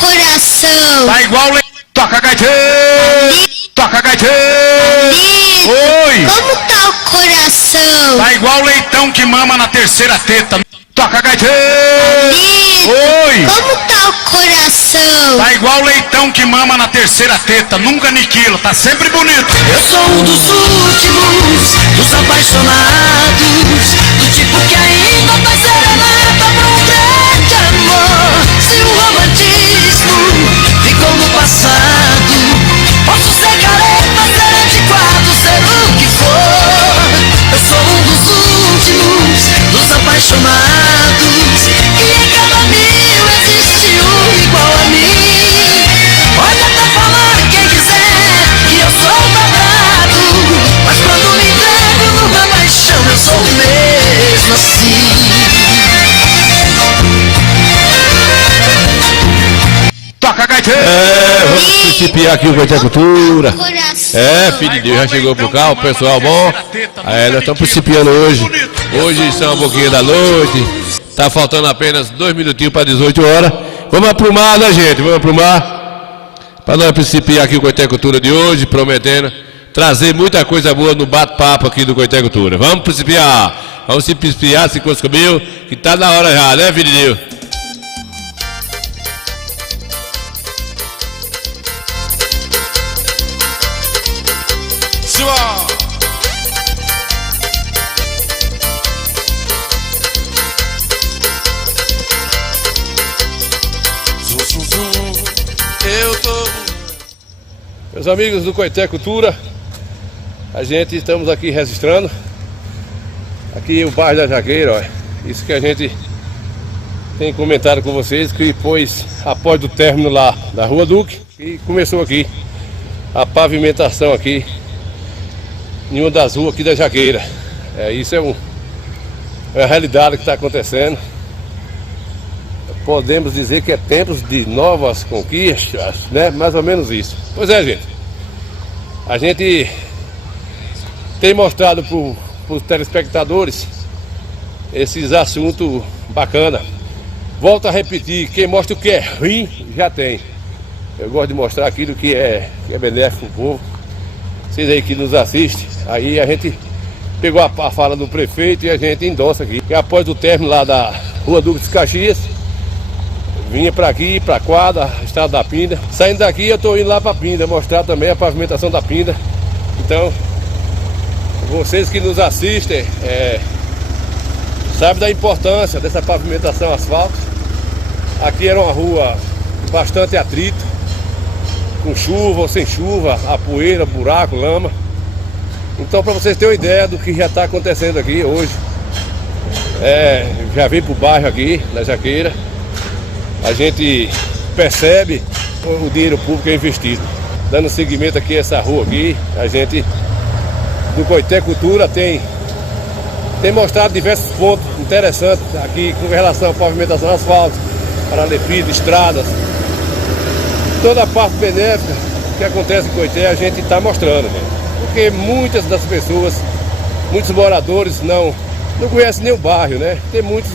coração. Tá igual toca gaiteiro, toca gaiteiro. Oi. Como tá o coração? Tá igual leitão que mama na terceira teta. Toca gaiteiro. Oi. Como tá o coração? Tá igual leitão que mama na terceira teta. Nunca aniquila, tá sempre bonito. Eu sou um dos últimos, dos apaixonados, do tipo que ainda faz serenata pra um grande amor. Se o romantismo ficou no passado, posso ser careta, ser antiquado, ser o que for. Eu sou um dos últimos, dos apaixonados, e em cada mil existe um igual a mim. Pode até falar quem quiser que eu sou dobrado, mas quando me entrego numa paixão eu sou mesmo assim. Toca gaiteiro. Vamos principiar aqui o Coité Cultura. Filho de Deus, já chegou pro carro, pessoal bom. Nós estamos principiando hoje. Hoje são um pouquinho da noite. Tá faltando apenas 2 minutinhos para 18 horas. Vamos aprumar, né, gente? Vamos aprumar. Para nós principiar aqui o Coité Cultura de hoje, prometendo trazer muita coisa boa no bate-papo aqui do Coité Cultura. Vamos principiar. Vamos se principiar, se consumir, que tá na hora já, né, filho de Deus? Meus amigos do Coité Cultura, a gente estamos aqui registrando aqui o bairro da Jaqueira, ó. Isso que a gente tem comentado com vocês, que pois após o término lá da Rua Duque, que começou aqui a pavimentação aqui em uma das ruas aqui da Jaqueira. Isso é a realidade que está acontecendo. Podemos dizer que é tempos de novas conquistas, né? Mais ou menos isso. Pois é, gente. A gente tem mostrado para os telespectadores esses assuntos bacanas. Volto a repetir, quem mostra o que é ruim, já tem. Eu gosto de mostrar aquilo que é benéfico para o povo. Vocês aí que nos assistem, aí a gente pegou a fala do prefeito e a gente endossa aqui. E após o término lá da Rua Duque de Caxias, vinha para aqui, para a quadra, Estado da Pinda. Saindo daqui eu estou indo lá para a Pinda, mostrar também a pavimentação da Pinda. Então, vocês que nos assistem, sabem da importância dessa pavimentação asfalto. Aqui era uma rua bastante atrito, com chuva ou sem chuva, a poeira, buraco, lama. Então, para vocês terem uma ideia do que já está acontecendo aqui hoje, já vim para o bairro aqui, na Jaqueira. A gente percebe o dinheiro público que é investido. Dando seguimento aqui a essa rua aqui, a gente do Coité Cultura tem mostrado diversos pontos interessantes aqui com relação à pavimentação asfalto, paralelepípedo, estradas. Toda a parte benéfica que acontece em Coité a gente está mostrando, né? Porque muitas das pessoas, muitos moradores não conhecem nem o bairro, né? Tem muitos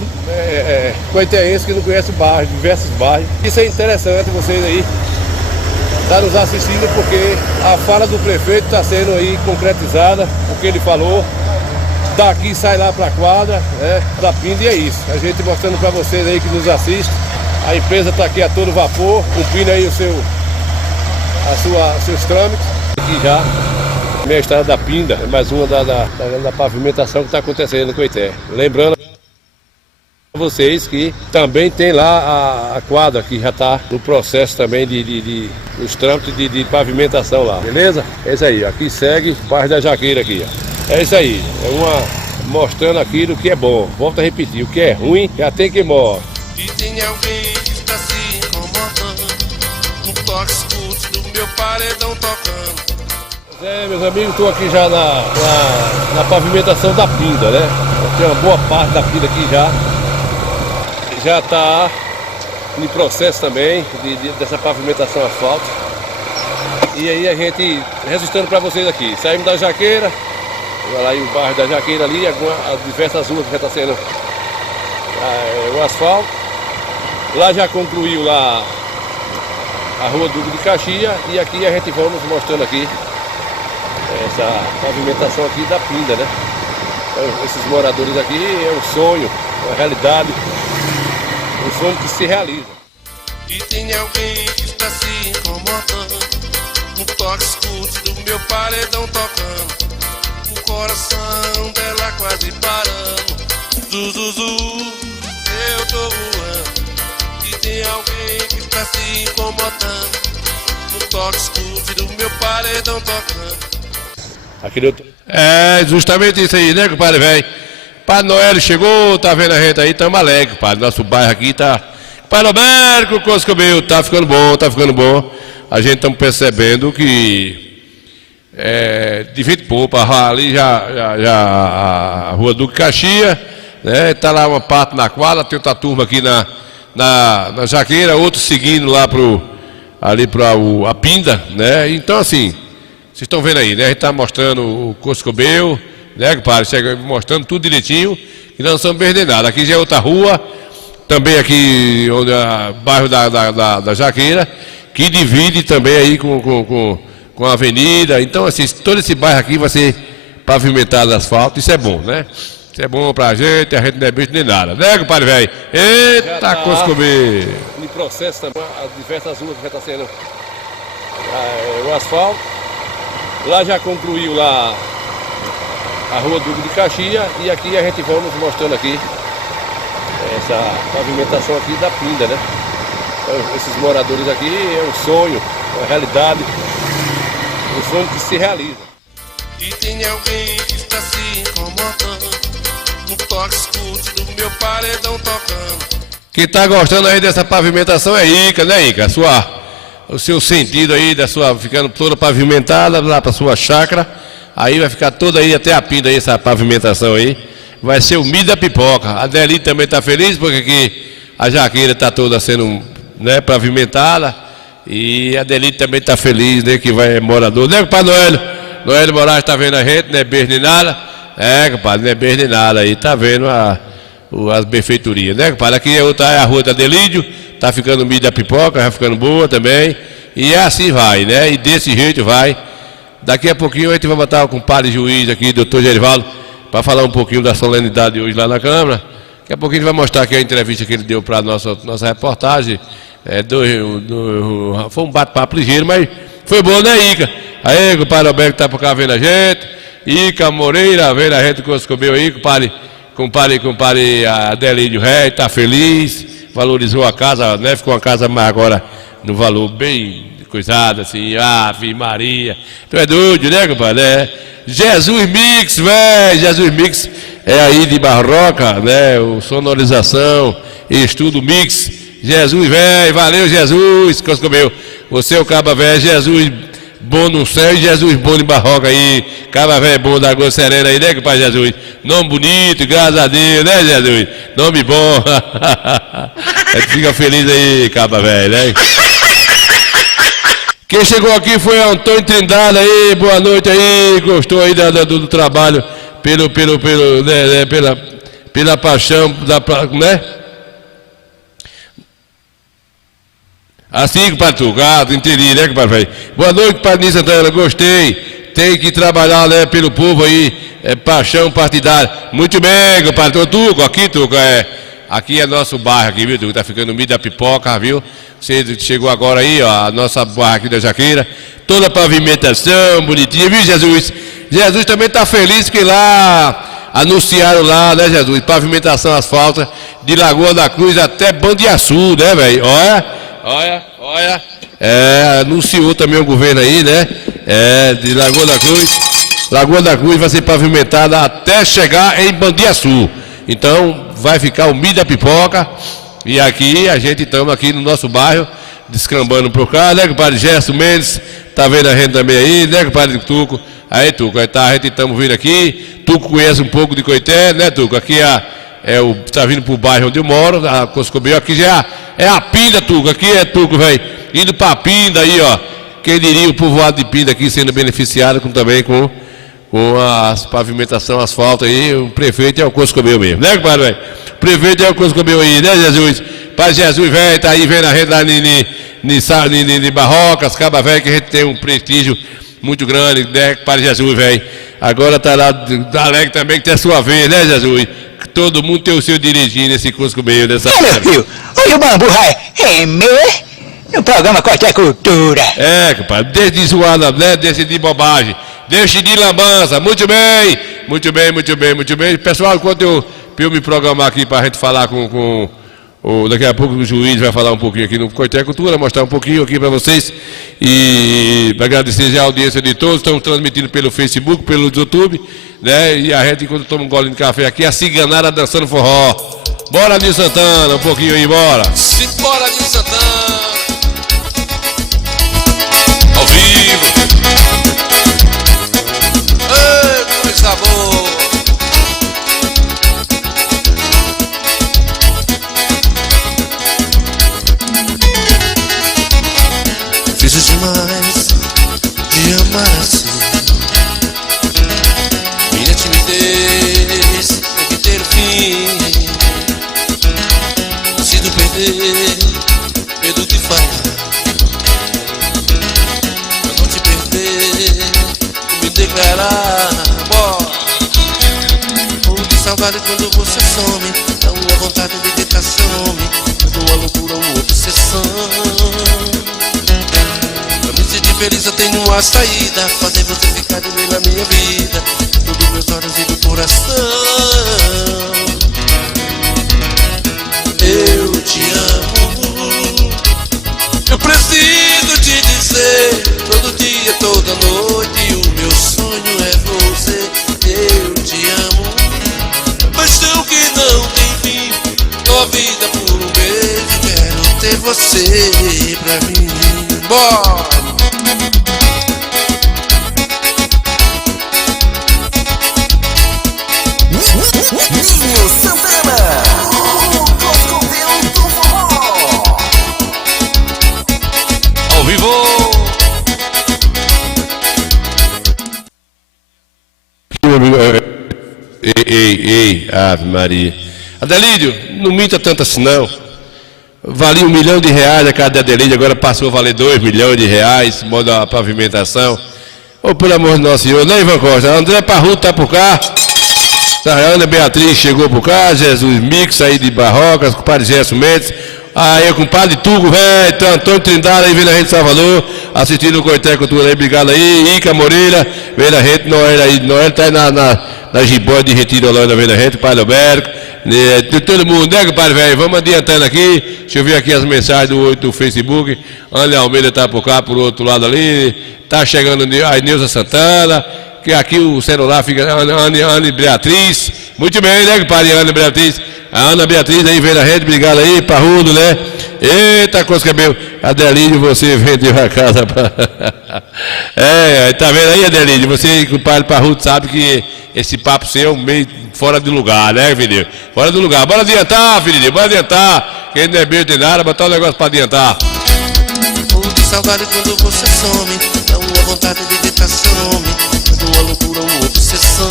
coiteenses que não conhecem o bairro, diversos bairros. Isso é interessante vocês aí estar nos assistindo, porque a fala do prefeito está sendo aí concretizada, o que ele falou. Daqui sai lá para a quadra, da Pinda, e é isso. A gente mostrando para vocês aí que nos assistem. A empresa está aqui a todo vapor, cumprindo aí seus trâmites. Aqui já, minha estrada da Pinda, é mais uma da pavimentação que está acontecendo no Coité. Lembrando a vocês que também tem lá a quadra que já está no processo também dos trâmites de pavimentação lá, beleza? É isso aí, aqui segue o bairro da Jaqueira aqui, ó. É isso aí, mostrando aquilo que é bom. Volto a repetir, o que é ruim já tem que mostrar. E tem alguém que está se incomodando, um toque escute do meu paredão tocando. Meus amigos, estou aqui já na pavimentação da Pinda, né? Tem uma boa parte da Pinda aqui já está em processo também dessa pavimentação asfalto. E aí a gente registrando para vocês aqui. Saímos da Jaqueira, olha aí o bairro da Jaqueira ali, diversas ruas que já está sendo o asfalto. Lá já concluiu lá a Rua Duque de Caxias, e aqui a gente vamos mostrando aqui essa pavimentação aqui da Pinda, né? Então, esses moradores aqui é um sonho, uma realidade, um sonho que se realiza. E tem alguém que está se incomodando, um toque escute do meu paredão tocando, o coração dela quase parando. Zuzuzu, eu tô voando. E tem alguém que está se incomodando, um toque escute do meu paredão tocando. É justamente isso aí, né, compadre velho? Padre Noel chegou, tá vendo a gente aí, tamo alegre, padre. Nosso bairro aqui tá. Padre Alberto, Coscobeu, tá ficando bom, tá ficando bom. A gente estamos percebendo que de vez em pouco, ali já a Rua Duque Caxias, né? Tá lá uma parte na quadra, tem outra turma aqui na Jaqueira, outro seguindo lá ali para a Pinda, né? Então assim, vocês estão vendo aí, né? A gente está mostrando o Coscobeu, né, compadre? Mostrando tudo direitinho, e nós não estamos perdendo nada. Aqui já é outra rua, também aqui, onde é bairro da Jaqueira, que divide também aí com a avenida. Então, assim, todo esse bairro aqui vai ser pavimentado de asfalto, isso é bom, né? Isso é bom pra gente, a gente não é bicho nem nada, né, compadre velho? Eita, tá Coscobeu! Em processo também, as diversas ruas que já está sendo o asfalto. Lá já concluiu lá a Rua Duque de Caxias, e aqui a gente vamos mostrando aqui essa pavimentação aqui da Pinda, né? Então, esses moradores aqui é um sonho, uma realidade, um sonho que se realiza. E tem alguém que está se incomodando, um toque escute do meu paredão tocando. Quem tá gostando aí dessa pavimentação é Ica, né, Ica? O seu sentido aí da sua ficando toda pavimentada lá para sua chácara, aí vai ficar toda aí até a Pinda aí, essa pavimentação aí. Vai ser o Mi da Pipoca. A Deli também está feliz porque aqui a Jaqueira está toda sendo, né, pavimentada, e a Deli também está feliz, né, que vai morador. Né, compadre Noel? Noel Moraes está vendo a gente, não é beijo nem nada. É, compadre, não é beijo nem nada aí, tá vendo as benfeitorias, né, compadre? Aqui é a Rua da Delídio, tá ficando o Mi da Pipoca, vai ficando boa também. E assim vai, né? E desse jeito vai. Daqui a pouquinho a gente vai botar com o compadre juiz aqui, doutor Gerivaldo, para falar um pouquinho da solenidade de hoje lá na Câmara. Daqui a pouquinho a gente vai mostrar aqui a entrevista que ele deu para a nossa reportagem. Foi um bate-papo ligeiro, mas foi bom, né, Ica? Aí, compadre Alberto tá por cá vendo a gente. Ica Moreira vendo a gente com os comeu aí, compadre Adelídio Ré, tá feliz, valorizou a casa, né? Ficou uma casa mais agora no valor bem coisado, assim, Ave Maria. Tu é doido, né, compadre? Jesus Mix, velho, Jesus Mix é aí de Barroca, né? O sonorização, estudo mix. Jesus, velho, valeu, Jesus, Coscobeu. Você é o caba velho, Jesus bom no céu e Jesus bom em Barroca aí. Caba velho bom da Água Serena aí, né, compadre Jesus? Nome bonito, graças a Deus, né, Jesus? Nome bom. A gente fica feliz aí, caba velho, né? Quem chegou aqui foi Antônio Trindade aí, boa noite aí, gostou aí do trabalho, pela paixão, né? Assim, compadre Tucado, entendi, né, compadre? Boa noite, compadre Santana, gostei, tem que trabalhar, né, pelo povo aí, paixão partidária. Muito bem, compadre Tuco, aqui, Tuco, aqui é nosso bairro aqui, viu, Tuco, tá ficando no meio da Pipoca, viu? Você chegou agora aí, ó, a nossa barra aqui da Jaqueira, toda a pavimentação, bonitinha, viu, Jesus? Jesus também tá feliz que lá, anunciaram lá, né, Jesus, pavimentação asfalto de Lagoa da Cruz até Bandiaçu, né, velho? Olha. Anunciou também o governo aí, né? De Lagoa da Cruz. Lagoa da Cruz vai ser pavimentada até chegar em Bandiaçu. Então, vai ficar o Mi da Pipoca. E aqui, a gente estamos aqui no nosso bairro, descambando por cá, né, compadre Gerson Mendes, tá vendo a gente também aí, né, compadre Tuco? Aí, Tuco, a gente estamos vindo aqui, Tuco conhece um pouco de Coité, né, Tuco? Aqui tá vindo pro bairro onde eu moro, a Coscobeu, aqui já é a Pinda, Tuco, aqui é Tuco, velho, indo pra Pinda aí, ó, quem diria o povoado de Pinda aqui sendo beneficiado também com a pavimentação, asfalto aí, o prefeito é o Coscobeu mesmo, né, compadre, velho? Prefeito é o Coscobeu aí, né, Jesus? Pai Jesus, velho, tá aí vendo a rede lá de Barrocas, Caba Velho, que a gente tem um prestígio muito grande, né, para Jesus, velho. Agora tá lá, tá alegre também, que tem a sua vez, né, Jesus? Que todo mundo tem o seu dirigindo nesse Cusco meio dessa... É, meu filho, hoje o Bambu é meu, no programa Corte é Cultura. É, compadre, deixa de zoada, né, deixa de bobagem, deixa de lambança, muito bem, muito bem, muito bem, muito bem. Pessoal, enquanto eu me programar aqui para a gente falar com daqui a pouco o juiz vai falar um pouquinho aqui no Corte é Cultura, mostrar um pouquinho aqui para vocês e agradecer já a audiência de todos. Estamos transmitindo pelo Facebook, pelo YouTube, né? E a gente, enquanto toma um gole de café aqui, a ciganada dançando forró. Bora, Nil Santana, um pouquinho aí, bora. Simbora, Nil Santana. Ao vivo. Ei, coisa boa. Fiz demais de amar assim. Minha timidez tem que ter fim. Decido perder, medo de falar. Pra não te perder, vou me declarar. Bora! Morro de saudade quando você some. Dá uma vontade de tentar some. Dá uma loucura, uma obsessão. Feliz, eu tenho uma saída, fazer você ficar de mim na minha vida, dos meus olhos e do coração. Eu te amo, eu preciso te dizer, todo dia, toda noite, o meu sonho é você. Eu te amo, paixão que não tem fim, dou a vida por um beijo, quero ter você pra mim. Bora! Nil Santana, o Coscovel do Forró. Ao vivo! Ei, Ave Maria. Adelídio, não minta tanto assim não. Valia R$1 milhão a cada Adelídio, agora passou a valer R$2 milhões, modo a pavimentação. Ô, pelo amor de Nosso Senhor, né, Ivan Costa? André Parrudo tá por cá. A Ana Beatriz chegou por cá, Jesus Mix aí de Barrocas, com o padre Gerson Mendes. Aí com o padre Tugo, velho, Antônio Trindade aí vendo a gente Salvador, assistindo o Corte é Cultura aí, obrigado aí. Ica Moreira, vendo a gente, Noel tá aí na Gibóia de Retiro Holanda, vendo a gente, Padre Alberto, todo mundo, né, padre velho? Vamos adiantando aqui, deixa eu ver aqui as mensagens do Facebook. Ana Almeida tá por cá, por outro lado ali, tá chegando a Nilza Santana, que aqui o celular fica Ana Beatriz, muito bem, né, padre Ana Beatriz? A Ana Beatriz aí vendo a rede, obrigado aí, Parrudo, né? Eita, coisa que meu. Adelídio, você vendeu a casa pra... tá vendo aí, Adelídio? Você, com o padre Parrudo, sabe que esse papo seu é meio fora de lugar, né, filho? Fora do lugar. Bora adiantar, filho, bora adiantar. Quem não é bem de nada, botar um negócio pra adiantar. Morro de saudade quando você some, dá uma vontade de tentar some, dá uma loucura, uma obsessão.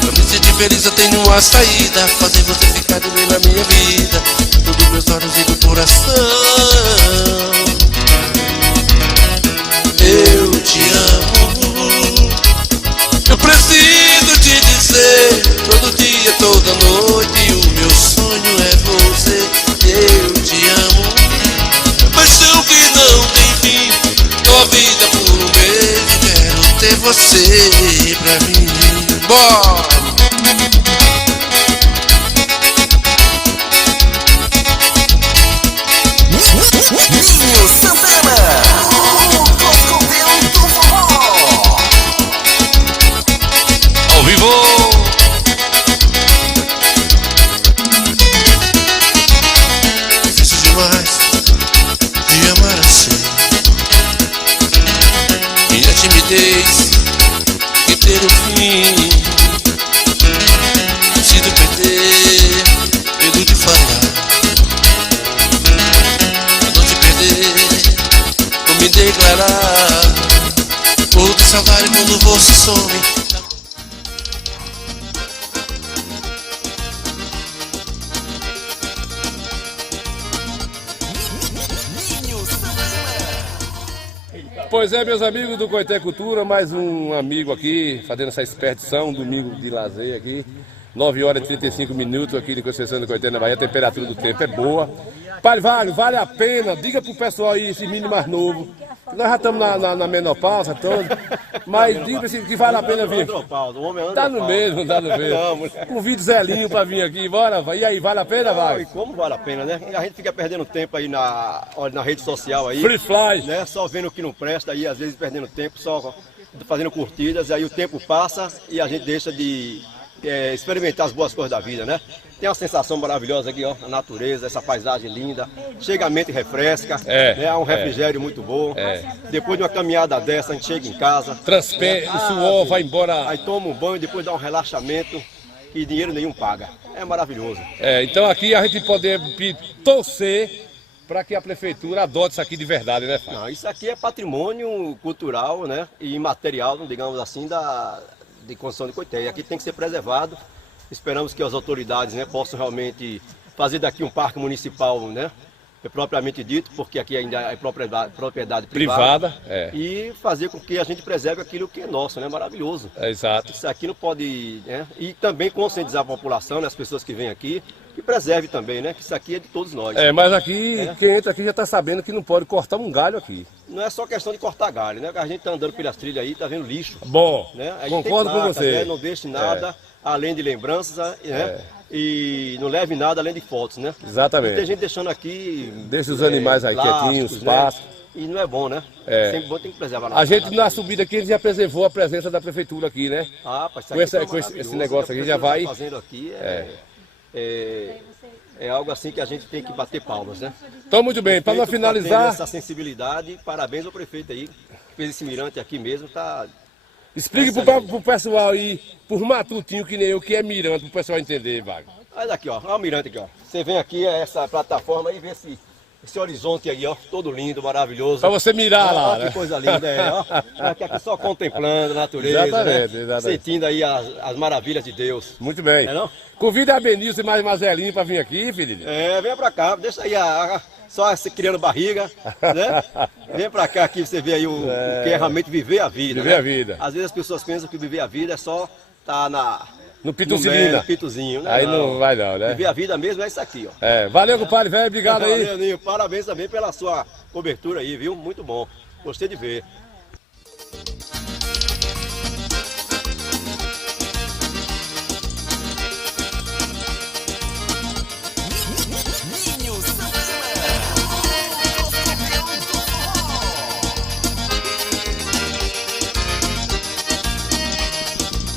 Pra me sentir feliz eu tenho uma saída, fazer você ficar de mim na minha vida, dos meus olhos e do coração. Eu te amo, eu preciso te dizer, todo dia, toda noite, o meu sonho é você. Eu te amo, paixão que não tem fim, dou a vida por um beijo, quero ter você pra mim. Bora! Nil Santana, o Coscovel do Forró. Ao vivo! Difícil demais de amar assim. Minha timidez que ter um fim. Preciso perder, medo de falar. Pra não te perder, vou me declarar. Morro de saudade quando você some. Pois é, meus amigos do Coité Cultura, mais um amigo aqui, fazendo essa expedição, um domingo de lazer aqui. 9 horas e 35 minutos aqui de Conceição do Coité, na Bahia. A temperatura do tempo é boa. Pai Wagner, vale a pena, diga pro pessoal aí, esse menino mais novo. Nós já estamos na menopausa toda, mas diga que vale a pena vir. Tá no mesmo, tá no mesmo. Convide Zelinho pra vir aqui, bora. E aí, vale a pena, vai? E como vale a pena, né? A gente fica perdendo tempo aí na rede social aí. Free fly. Né? Só vendo o que não presta aí, às vezes perdendo tempo, só fazendo curtidas, aí o tempo passa e a gente deixa de experimentar as boas coisas da vida, né? Tem uma sensação maravilhosa aqui, ó, a natureza, essa paisagem linda, chega a mente refresca, né? Um refrigério muito bom. Depois de uma caminhada dessa, a gente chega em casa. Transpira, o suor vai embora. Aí toma um banho, depois dá um relaxamento que dinheiro nenhum paga. É maravilhoso. Então aqui a gente pode torcer para que a prefeitura adote isso aqui de verdade, né, Fábio? Não, isso aqui é patrimônio cultural, né? E imaterial, digamos assim, de Conceição do Coité. E aqui tem que ser preservado. Esperamos que as autoridades, né, possam realmente fazer daqui um parque municipal, né, propriamente dito, porque aqui ainda é propriedade privada. E fazer com que a gente preserve aquilo que é nosso, né, maravilhoso. Exato. Isso aqui não pode, né, e também conscientizar a população, né, as pessoas que vêm aqui, que preserve também, né, que isso aqui é de todos nós. Mas aqui, quem entra aqui já está sabendo que não pode cortar um galho aqui. Não é só questão de cortar galho, né, a gente está andando pelas trilhas aí, está vendo lixo. Bom, né? concordo com você. Né, não deixe nada além de lembranças, né? E não leve nada além de fotos, né? Exatamente. E tem gente deixando aqui... Deixa os animais aí quietinhos, os pássaros. E não é bom, né? Sempre bom, tem que preservar. A gente na subida aqui já preservou a presença da prefeitura aqui, né? Com esse negócio aqui já vai... fazendo aqui é algo assim que a gente tem que bater palmas, né? Então, muito bem, para nós finalizar... essa sensibilidade, parabéns ao prefeito aí, que fez esse mirante aqui mesmo, tá... Explique pro pessoal aí, por matutinho que nem eu, que é mirante, pro pessoal entender, Wagner. Olha aqui, ó, olha o mirante aqui, ó. Você vem aqui, essa plataforma e vê esse horizonte aí, ó, todo lindo, maravilhoso. Pra você mirar lá, olha né? Que coisa linda, ó. Aqui só contemplando a natureza, exatamente. Sentindo aí as maravilhas de Deus. Muito bem. Não? Convida a Benilson e mais Mazelinho pra vir aqui, filho. Vem pra cá, deixa aí só criando barriga, né? Vem pra cá aqui você vê aí o que é realmente viver a vida. Viver a vida. Às vezes as pessoas pensam que viver a vida é só estar no pituzinho, né? Aí não vai não, né? Viver a vida mesmo é isso aqui, ó. Valeu, compadre velho, obrigado aí. Valeu, Ninho. Parabéns também pela sua cobertura aí, viu? Muito bom. Gostei de ver.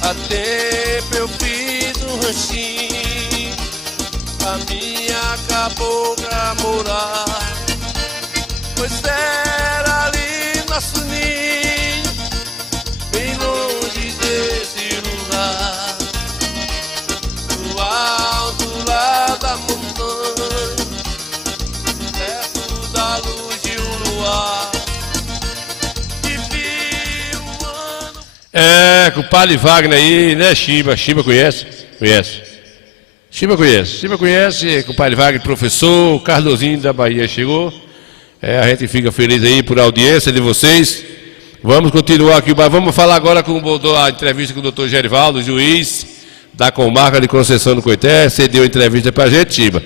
Há tempo eu fiz um ranchinho, a minha cabocla morar, pois era ali nosso ninho, bem longe desse lugar, no alto lá da montanha, perto da luz de um luar. Com o Padre Wagner aí, né, Chiba? Chiba conhece? Conhece. Chiba conhece, com o Padre Wagner, professor, o Cardozinho da Bahia chegou. A gente fica feliz aí por audiência de vocês. Vamos continuar aqui, mas vamos falar agora com a entrevista com o doutor Gerivaldo, juiz da comarca de Conceição do Coité. Você deu entrevista pra gente, Chiba.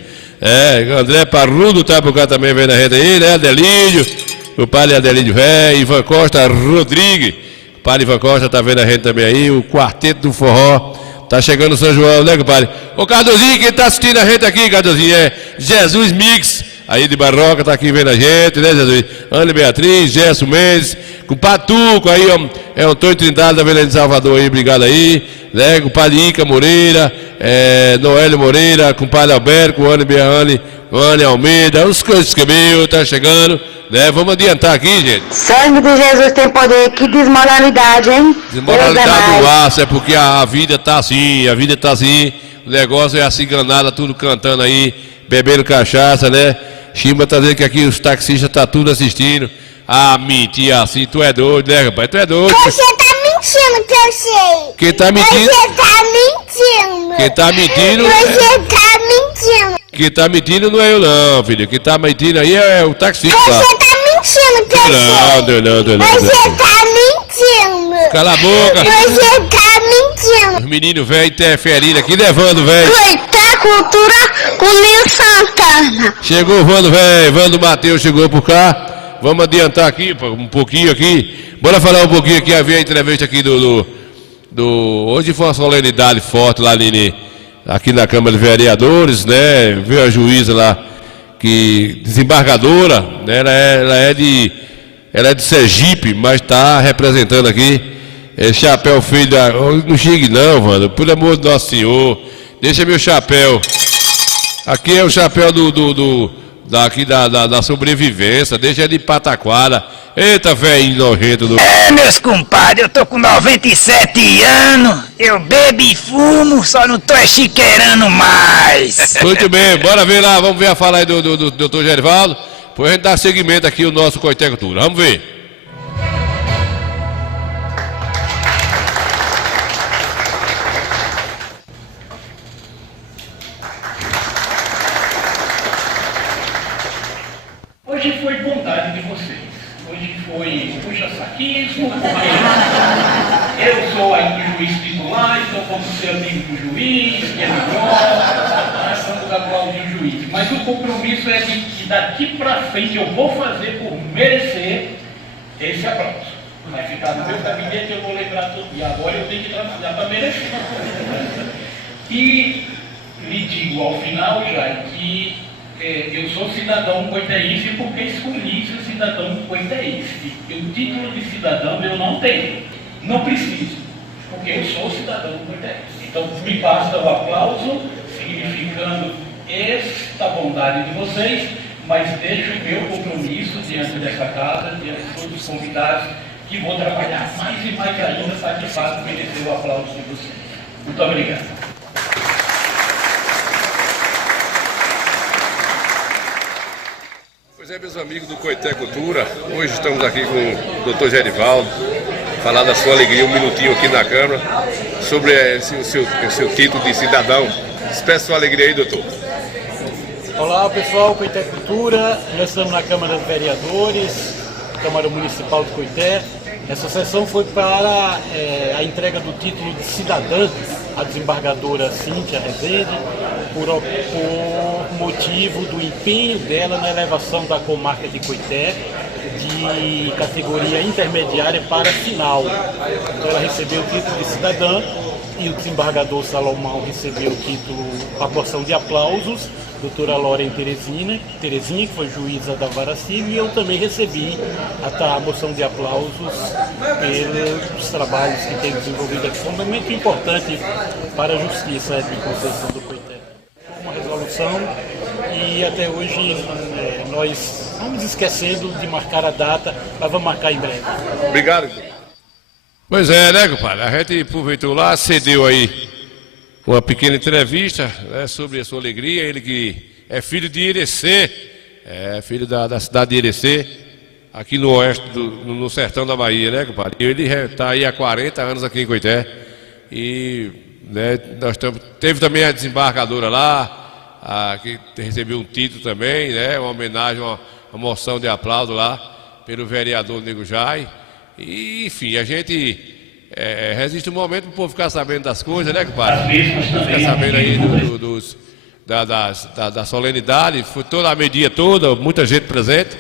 André Parrudo tá por cá também, vendo a gente aí, né, Adelídio, o Padre Adelídio Ivan Costa Rodrigues. Padre Ivan Costa tá vendo a gente também aí, o Quarteto do Forró, tá chegando no São João, né, compadre? Ô, Cardozinho, quem tá assistindo a gente aqui, Cardozinho, é Jesus Mix, aí de Barroca, tá aqui vendo a gente, né, Jesus? Ana Beatriz, Gerson Mendes, com o Patuco aí, ó, é o Antônio Trindade, tá vendo aí de Salvador aí, obrigado aí, né, com o Padre Ica Moreira, Noélio Moreira, com o Padre Alberto, com o Ana Beane, Ana Almeida, os coisas que meu, tá chegando. Vamos adiantar aqui, gente. Sangue de Jesus tem poder. Que desmoralidade, hein? Desmoralidade do aço, é porque a vida tá assim, o negócio é assim, ganada, tudo cantando aí, bebendo cachaça, né? Chimba tá dizendo que aqui os taxistas tá tudo assistindo. Mentira assim, tu é doido, né, rapaz? Tu é doido. Você tá mentindo, que eu sei. Quem tá mentindo? Você tá mentindo. Quem tá mentindo? Você tá mentindo. Quem tá mentindo não é eu não, filho. Quem tá mentindo aí é o taxista. Você tá mentindo, mentindo que eu sei. Não. Você tá mentindo. Cala a boca. Você tá mentindo. Os meninos velhos interferindo aqui, levando, velho. Coité Cultura com Nil Santana. Chegou o Vando, velho. Vando Matheus chegou por cá. Vamos adiantar aqui, um pouquinho aqui. Bora falar um pouquinho aqui, havia a entrevista aqui hoje foi uma solenidade forte lá, aqui na Câmara de Vereadores, né? Veio a juíza lá, desembargadora, né? Ela é de Sergipe, mas está representando aqui. Chapéu feio da... Não chegue não, mano, pelo amor do Nosso Senhor. Deixa meu chapéu. Aqui é o chapéu da sobrevivência, deixa de pataquara. Eita, velho nojento do... Meus compadres, eu tô com 97 anos, eu bebo e fumo, só não tô chiqueirando mais. Muito bem, bora ver lá, vamos ver a fala aí do Dr. Gerivaldo, depois a gente dá seguimento aqui o nosso Coité Cultura, vamos ver. Hoje foi bondade de vocês. Hoje foi puxa-saquismo. Eu sou aí o juiz titular, então vamos ser amigos do juiz, que é melhor. Nós vamos aplaudir o juiz. Mas o compromisso é de que daqui para frente eu vou fazer por merecer esse aplauso. Vai ficar no meu gabinete, eu vou lembrar tudo. E agora eu tenho que trabalhar para merecer. E lhe digo ao final já que eu sou cidadão coiteiense porque escolhi ser cidadão coiteiense. O título de cidadão eu não tenho, não preciso, porque eu sou cidadão coiteiense. Então me basta o aplauso, significando esta bondade de vocês, mas deixo o meu compromisso diante dessa casa, diante de todos os convidados, que vou trabalhar mais e mais ainda para de fato merecer o aplauso de vocês. Muito obrigado. Pois é, meus amigos do Coité Cultura, hoje estamos aqui com o Dr. Gerivaldo, falar da sua alegria, um minutinho aqui na Câmara, sobre o seu título de cidadão. Expressa sua alegria aí, doutor. Olá pessoal, Coité Cultura, nós estamos na Câmara de Vereadores, Câmara Municipal de Coité. Essa sessão foi para a entrega do título de cidadã à desembargadora Cíntia Rezende, por motivo do empenho dela na elevação da comarca de Coité de categoria intermediária para final. Então ela recebeu o título de cidadã e o desembargador Salomão recebeu o título, a porção de aplausos, doutora Loren Terezinha, que foi juíza da Vara Civil, e eu também recebi a moção de aplausos pelos trabalhos que tem desenvolvido aqui. Foi um momento importante para a Justiça de Conceição do Coité. Uma resolução e até hoje nós vamos esquecendo de marcar a data, mas vamos marcar em breve. Obrigado. Pois é, né, compadre? A gente aproveitou lá, cedeu aí uma pequena entrevista, né, sobre a sua alegria. Ele que é filho de Irecê, filho da cidade de Irecê, aqui no oeste, no sertão da Bahia, né, compadre? Ele está aí há 40 anos aqui em Coité. E né, teve também a desembargadora lá, que recebeu um título também, né, uma homenagem, uma moção de aplauso lá pelo vereador Nego Jai. E, enfim, a gente resiste um momento para o povo ficar sabendo das coisas, né, compadre? Ficar sabendo aí da solenidade. Foi toda a media toda, muita gente presente.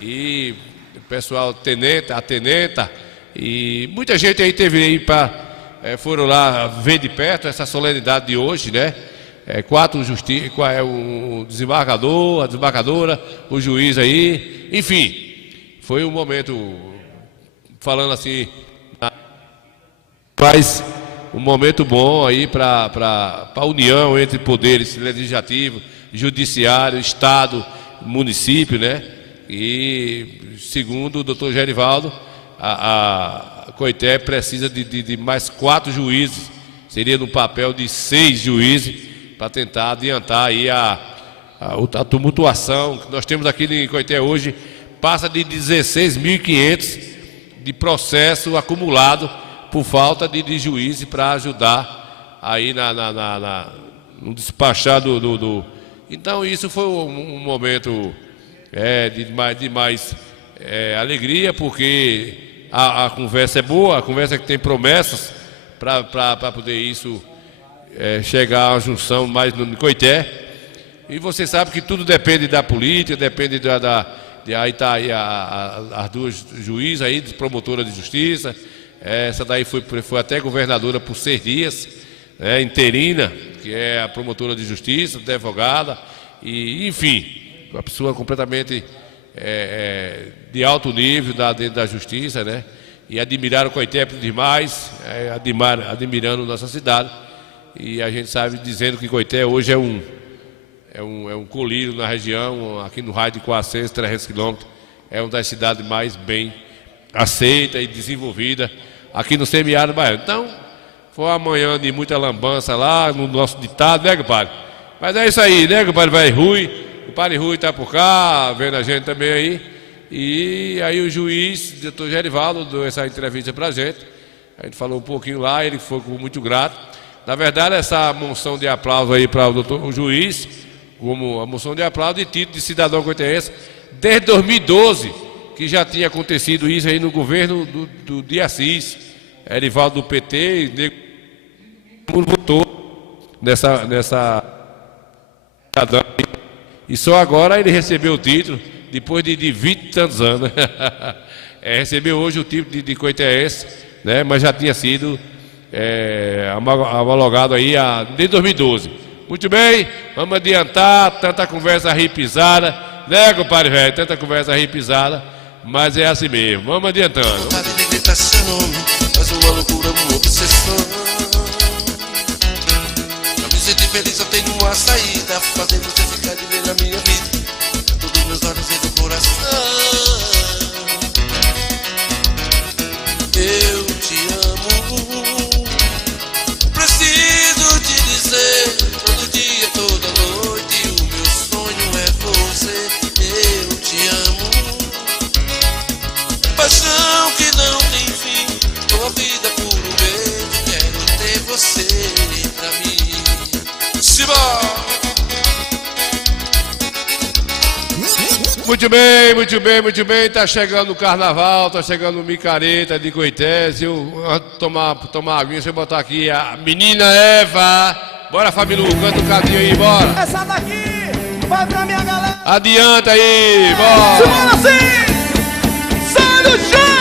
E o pessoal tenenta, e muita gente aí teve aí para... foram lá ver de perto essa solenidade de hoje, né? O desembargador, a desembargadora, o juiz aí, enfim, foi um momento, falando assim, mas um momento bom aí para a união entre poderes legislativo, judiciário, Estado, município, né? E segundo o doutor Gerivaldo, a Coité precisa de mais 4 juízes, seria no papel de 6 juízes, para tentar adiantar aí a tumultuação que nós temos aqui em Coité hoje, passa de 16.500 de processo acumulado por falta de juízes para ajudar aí no despachar do... Então isso foi um momento de mais alegria, porque a conversa é boa, a conversa que tem promessas para poder isso chegar a uma junção mais no Coité. E você sabe que tudo depende da política, depende aí tá aí as duas juízes aí, promotora de justiça. Essa daí foi até governadora por 6 dias, interina, que é a promotora de justiça, advogada, e enfim, uma pessoa completamente de alto nível dentro da justiça, né? E admiraram o Coité demais, admirando nossa cidade. E a gente sabe dizendo que Coité hoje é um colírio na região, aqui no raio de 400, 300 quilômetros. É uma das cidades mais bem aceita e desenvolvida aqui no semiárido baiano. Então, foi uma manhã de muita lambança lá, no nosso ditado, né, compadre? Mas é isso aí, né, compadre? Vai Rui. O padre Rui está por cá, vendo a gente também aí. E aí o juiz, o doutor Gerivaldo, deu essa entrevista para a gente. A gente falou um pouquinho lá, ele foi muito grato. Na verdade, essa moção de aplauso aí para o juiz, como a moção de aplauso de título de cidadão coitense, desde 2012, que já tinha acontecido isso aí no governo de Assis, Erivaldo do PT, e votou nessa cidadão. E só agora ele recebeu o título, depois de 20 e tantos anos. Recebeu hoje o título de coitense, né? Mas já tinha sido homologado aí desde 2012. Muito bem, vamos adiantar, tanta conversa ripisada, né, compadre velho? Tanta conversa ripisada, mas é assim mesmo, vamos adiantando. Vontade de gritar seu nome, mas uma loucura, uma obsessão. Pra me sentir feliz eu tenho uma saída, fazer você ficar de ver a minha vida, todos meus olhos e do coração. Eu te amo, preciso te dizer, todo dia, toda noite, o meu sonho é você. Eu te amo, paixão que não tem fim, dou a vida por um beijo, quero ter você pra mim. Simba! Muito bem, muito bem, muito bem. Tá chegando o carnaval, tá chegando o micareta de Coité. Tomar aguinha, deixa eu botar aqui a menina Eva. Bora, Fabilu, canta um cadinho aí, bora. Essa daqui vai pra minha galera. Adianta aí, bora. Semana assim, sai do chão.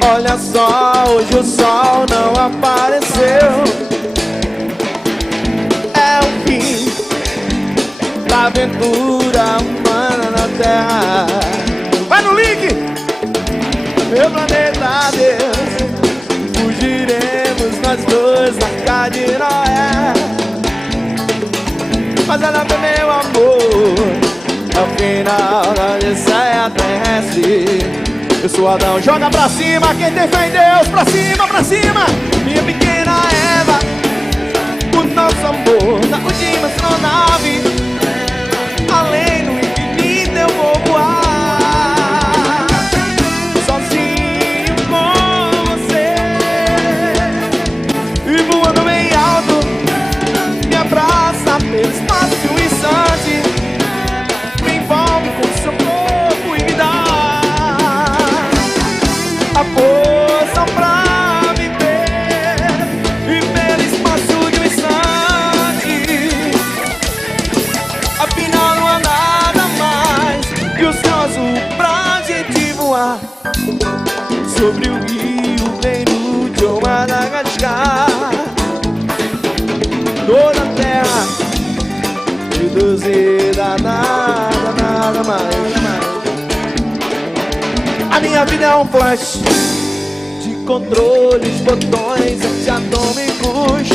Olha só, hoje o sol não apareceu. É o fim da aventura humana na Terra. Vai no link! Meu planeta Deus, fugiremos nós dois na casa de Noé. Mas olha bem, meu amor, é o final da Odisseia terrestre. Eu sou Adão, joga pra cima, quem tem fé em Deus, pra cima, minha pequena Eva. O nosso amor na última astronave, além do infinito eu vou voar, sozinho com você. E voando bem alto, me abraça pelo espaço instante, me envolve com seu corpo e me dá a força pra viver e pelo espaço de um instante. Afinal não há nada mais que o céu azul pra gente voar sobre o rio Beirute ou Madagascar. Toda a terra reduzida a nada mais. A minha vida é um flash de controles, botões antiatômicos.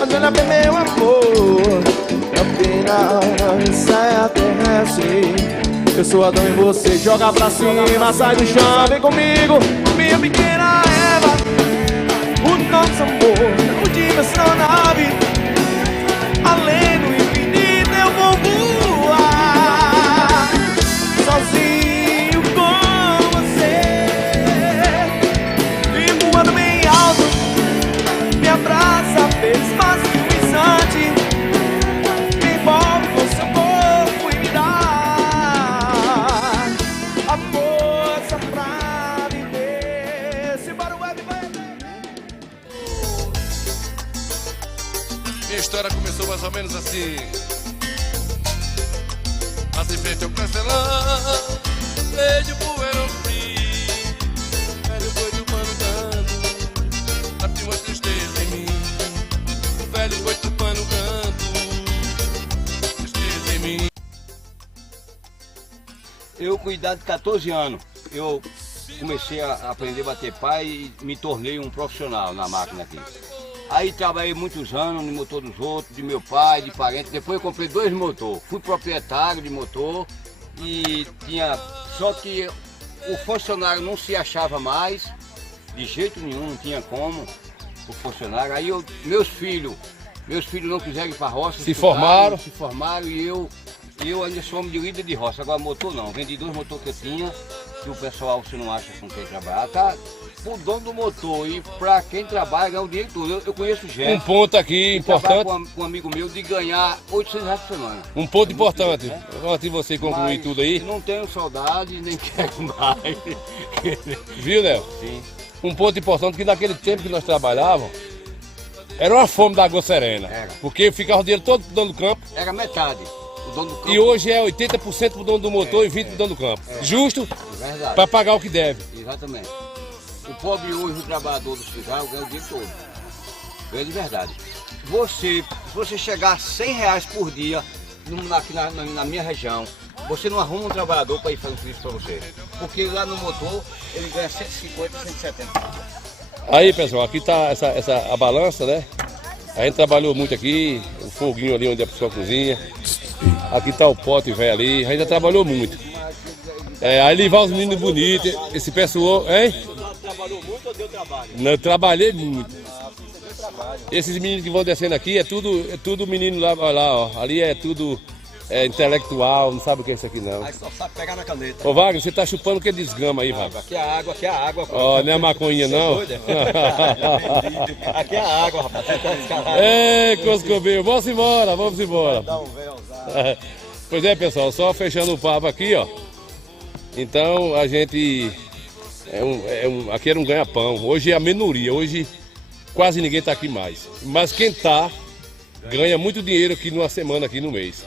Mas olha bem, meu amor, apenas Saia terrestre. Eu sou Adão e você joga pra cima. Sai do chão, vem comigo, minha pequena Eva. O nosso amor não dimensão nave. Além do infinito eu vou voar sozinho com você. E voando bem alto, me abraça, fez mais instante. Me envolve com seu corpo e me dá a força pra viver. Simbora, web, Minha história começou mais ou menos assim. Mas em frente ao castelão, veio o poeirão frio, velho boi do pano canto, abriu uma tristeza em mim. O velho boi do pano canto, tristeza em mim. Eu, com idade de 14 anos, eu comecei a aprender a bater pá e me tornei um profissional na máquina aqui. Aí trabalhei muitos anos no motor dos outros, de meu pai, de parente. Depois eu comprei 2 motores. Fui proprietário de motor e tinha... Só que o funcionário não se achava mais, de jeito nenhum, não tinha como o funcionário. Aí meus filhos não quiseram ir para a roça. Se formaram e eu ainda sou homem de líder de roça. Agora motor não, vendi 2 motores que eu tinha, que o pessoal você não acha com quem trabalhar. Tá? O dono do motor e para quem trabalha ganha o dinheiro todo. Eu conheço gente. Um ponto aqui importante. Com um amigo meu de ganhar R$800 por semana. Um ponto importante. Antes de você concluir tudo aí. Não tenho saudade, nem quero mais. Viu, Léo? Sim. Um ponto importante que naquele tempo que nós trabalhávamos, era uma fome da água serena. Era. Porque ficava o dinheiro todo pro dono do campo. Era metade. O dono do campo. E hoje é 80% pro dono do motor e 20% pro dono do campo. Justo? Verdade. Para pagar o que deve. Exatamente. O pobre hoje, o trabalhador do cigarro, ganha o dia todo. É de verdade. Se você chegar a R$100 por dia aqui na minha região, você não arruma um trabalhador para ir fazer um serviço para você. Porque lá no motor, ele ganha 150, 170. Aí, pessoal, aqui tá a balança, né? A gente trabalhou muito aqui, o foguinho ali onde a pessoa cozinha. Aqui tá o pote velho ali, a gente já trabalhou muito. Aí levar os meninos bonitos, esse pessoal, hein? Trabalhou muito ou deu trabalho? Não, eu trabalhei muito. Esses meninos que vão descendo aqui é tudo menino lá, ó. Ali é tudo intelectual, não sabe o que é isso aqui não. Aí só sabe pegar na caneta. Ô Wagner, você tá chupando que desgrama aí, Wagner? Aqui é a água. Ó, não é maconha não? Aqui é a água, rapaz. Ei, Coscobinho, vamos embora. Pois é, pessoal, só fechando o papo aqui, ó. Então a gente aqui era um ganha-pão. Hoje é a minoria, hoje quase ninguém tá aqui mais. Mas quem tá, ganha muito dinheiro aqui numa semana, aqui no mês.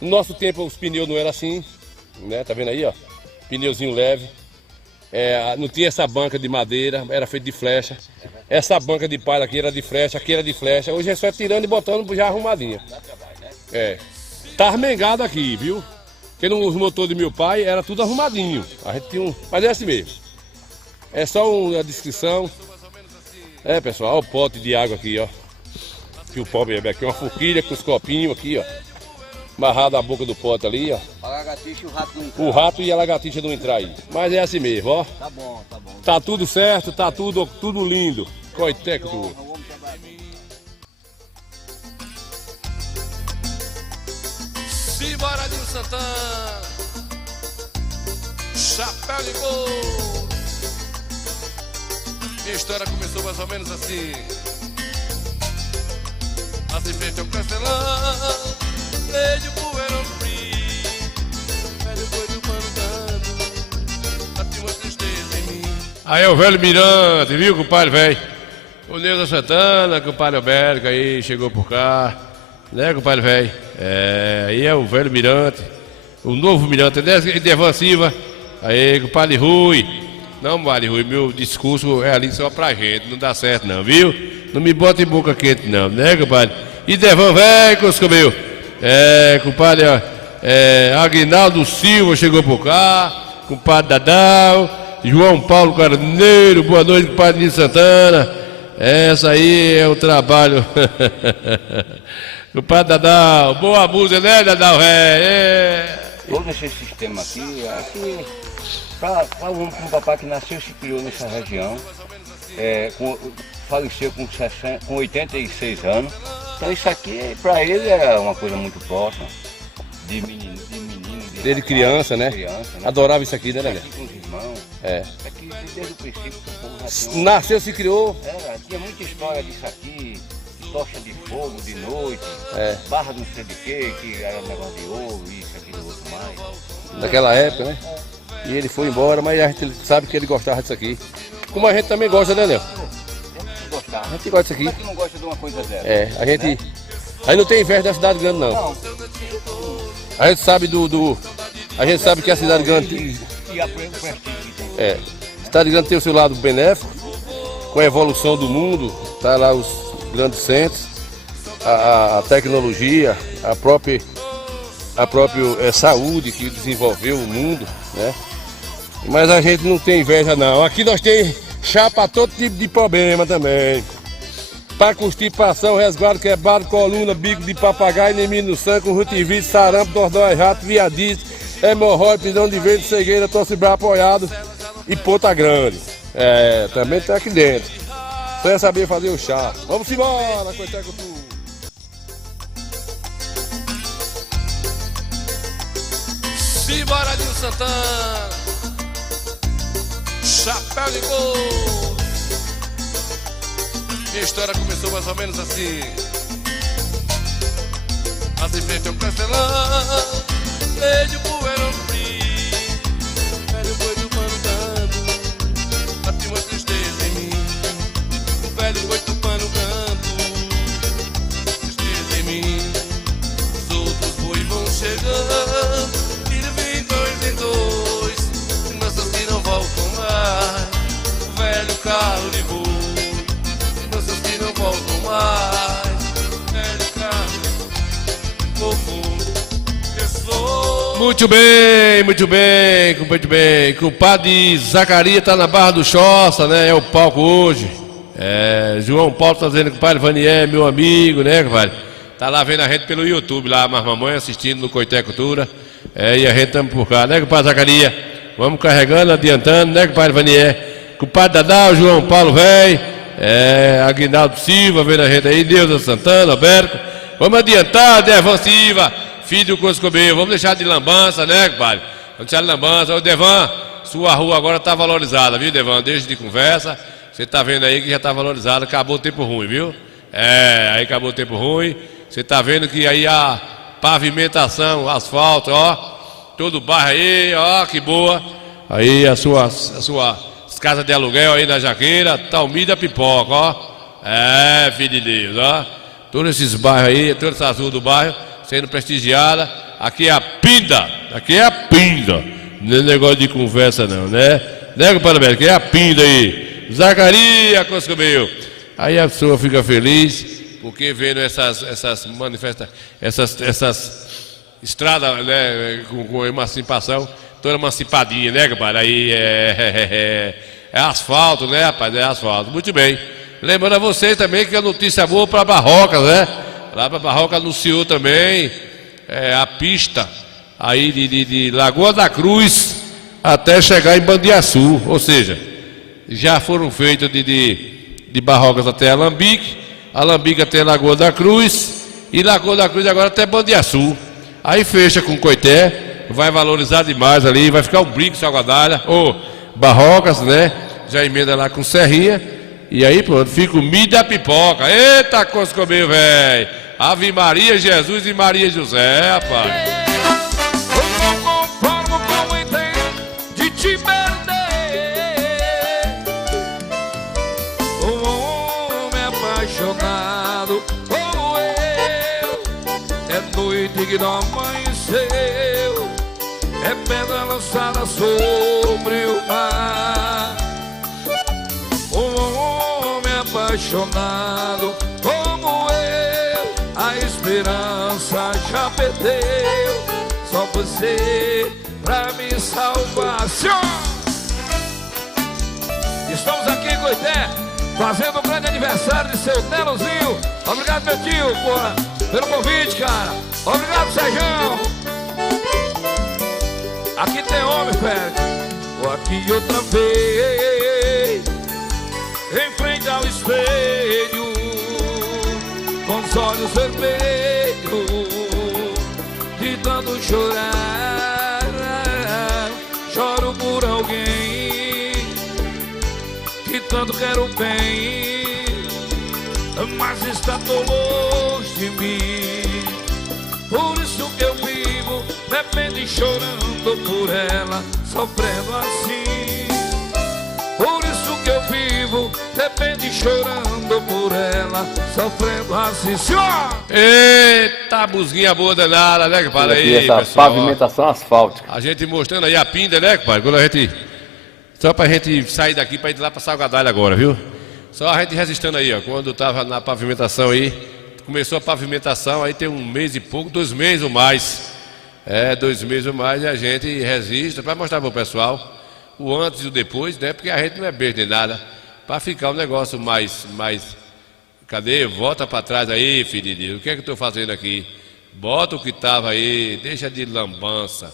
No nosso tempo os pneus não eram assim, né? Tá vendo aí, ó? Pneuzinho leve. Não tinha essa banca de madeira, era feito de flecha. Essa banca de palha aqui era de flecha, aqui era de flecha. Hoje é só tirando e botando já arrumadinha. Tá armengado aqui, viu? Porque nos motores do meu pai era tudo arrumadinho. A gente tinha mas é assim mesmo. É só uma descrição. Pessoal, olha o pote de água aqui, ó. Que o pobre bebe aqui, uma forquilha com os copinhos aqui, ó. Amarrado a boca do pote ali, ó. A lagartixa e o rato não entrar. O rato e a lagartixa não entrar aí. Mas é assim mesmo, ó. Tá bom. Tá tudo certo, tá tudo lindo. Coité que tu. Simbora, Nil Santana, chapéu de gol. Minha história começou mais ou menos assim. Mas em frente ao castelão, veio o poeirão frio, velho boi do pano dando, abriu uma tristeza em mim. Aí é o velho Mirante, viu, compadre, velho? O Neuza Santana, compadre Alberto aí, chegou por cá. Né, compadre velho? Aí é o velho Mirante, o novo Mirante, Devan Silva. Aí, compadre Rui. Não, compadre Rui, meu discurso é ali só pra gente, não dá certo não, viu? Não me bota em boca quente não, né, compadre? E Devan velho, Coscobeu. Compadre, Aguinaldo Silva chegou por cá, compadre Dadal, João Paulo Carneiro, boa noite, compadre Nil Santana. Essa aí é o trabalho. Compadre Dadal, boa música, né, Dadal, velho? Todo esse sistema aqui para um papai que nasceu e se criou nessa região, faleceu com 86 anos. Então isso aqui, para ele, é uma coisa muito próxima, de menino. Desde criança, né? Adorava isso aqui, né, Lelé? Aqui com os irmãos. Isso aqui, desde o princípio, o povo já tinha nasceu, se criou. Tinha muita história disso aqui, tocha de fogo de noite, barra de não sei de quê, que era negócio de ouro, isso, aquilo, outro mais. Naquela época, né? E ele foi embora, mas a gente sabe que ele gostava disso aqui. Como a gente também gosta, né, Léo? A gente gosta disso aqui. Mas que não gosta de uma coisa dessa? A gente não tem inveja da cidade grande, não. A gente sabe a gente sabe que a cidade grande cidade grande tem o seu lado benéfico, com a evolução do mundo, tá lá os grandes centros, a tecnologia, a própria saúde que desenvolveu o mundo, né? Mas a gente não tem inveja, não. Aqui nós tem chá para todo tipo de problema também. Para constipação, resguardo quebrado, coluna, bico de papagaio, anemia no sangue, conjuntivite, sarampo, dordói, rato, viadite, hemorroide, prisão de vento, cegueira, torcibral apoiado e ponta grande. Também tá aqui dentro. Só é saber fazer o chá. Vamos embora, Coité Cultura. Simbora, Nil Santana. Chapéu de gol. Minha história começou mais ou menos assim. Assim feito um castelão, lei de poeira no frio, velho boi do pano canto, bate uma tristeza em mim. O velho boi do pano canto, tristeza em mim. Os outros bois vão chegando, e de 22 em 2, crianças que não voltam mais. O velho carro de boi, não voltam mais. Velho carro, povo, pessoa. Muito bem. Compadre Zacarias tá na Barra do Choça, né? É o palco hoje. João Paulo tá dizendo que o compadre Vanier, meu amigo, né, compadre? Tá lá vendo a gente pelo YouTube, lá, mas mamãe assistindo no Coité Cultura. E a gente estamos por cá, né, compadre Zacarias? Vamos carregando, adiantando, né, compadre Vanier? Compadre Dadal, João Paulo, velho. Aguinaldo Silva, vendo a gente aí, Neuza Santana, Alberto. Vamos adiantar, Devan Silva, filho do Coscobeu. Vamos deixar de lambança, né, compadre? Vamos deixar de lambança. Ô, Devan, sua rua agora tá valorizada, viu, Devan? Deixa de conversa. Você tá vendo aí que já tá valorizada. Acabou o tempo ruim, viu? Aí acabou o tempo ruim. Você tá vendo que aí a pavimentação, asfalto, ó. Todo o bairro aí, ó, que boa. Aí a sua casa de aluguel aí na Jaqueira, Talmida Pipoca, ó. Filho de Deus, ó. Todos esses bairros aí, toda essa rua do bairro sendo prestigiada. Aqui é a Pinda, Não é negócio de conversa não, né? Né, compadre? Aqui é a Pinda aí. Zacarias Coscobeu. Aí a pessoa fica feliz, porque vendo essas manifestações, essas estradas, né, com emancipação, toda emancipadinha, né, compadre? Aí é asfalto, né, rapaz? É asfalto. Muito bem. Lembrando a vocês também que a notícia boa para Barrocas, né? Lá para Barrocas anunciou também a pista aí de Lagoa da Cruz até chegar em Bandiaçu. Ou seja, já foram feitos de Barrocas até Alambique até Lagoa da Cruz e Lagoa da Cruz agora até Bandiaçu. Aí fecha com Coité, vai valorizar demais ali, vai ficar um brinco Salgadalha, ou Barrocas, né? Já emenda lá com Serrinha. E aí pronto, fica o milho da pipoca. Eita, Coscobeu, velho. Ave Maria, Jesus e Maria José, rapaz. Eu não conformo com a ideia de te perder. Um homem apaixonado como eu, é noite que não amanheceu, é pedra lançada sobre o mar. Apaixonado como eu, a esperança já perdeu. Só você pra me salvar. Estamos aqui em Coité, fazendo um grande aniversário de seu Nelozinho. Obrigado, meu tio, porra. pelo convite, cara. Obrigado, Sérgio. Aqui tem homem, Félix. Vou aqui outra vez, em frente ao espelho, com os olhos vermelhos, de tanto chorar. Choro por alguém que tanto quero bem, mas está tão longe de mim. Por isso que eu vivo, depende chorando por ela, sofrendo assim. Por isso que eu vivo, depende chorando por ela, sofrendo assim. Senhor! Eita, busguinha boa danada, né, compadre? Aí, essa pessoal, pavimentação asfáltica. a gente mostrando aí a pinda, né, compadre? Quando a gente... Só pra gente sair daqui pra ir lá pra Salgadalho agora, viu? Só a gente resistindo aí, ó. Quando tava na pavimentação aí, começou a pavimentação, aí tem 1 mês e pouco, 2 meses ou mais. 2 meses ou mais, e a gente resiste pra mostrar pro pessoal o antes e o depois, né? Porque a gente não é beijo nem nada. Pra ficar um negócio mais... Cadê? Volta pra trás aí, filho de Deus. O que é que eu tô fazendo aqui? Bota o que tava aí, deixa de lambança.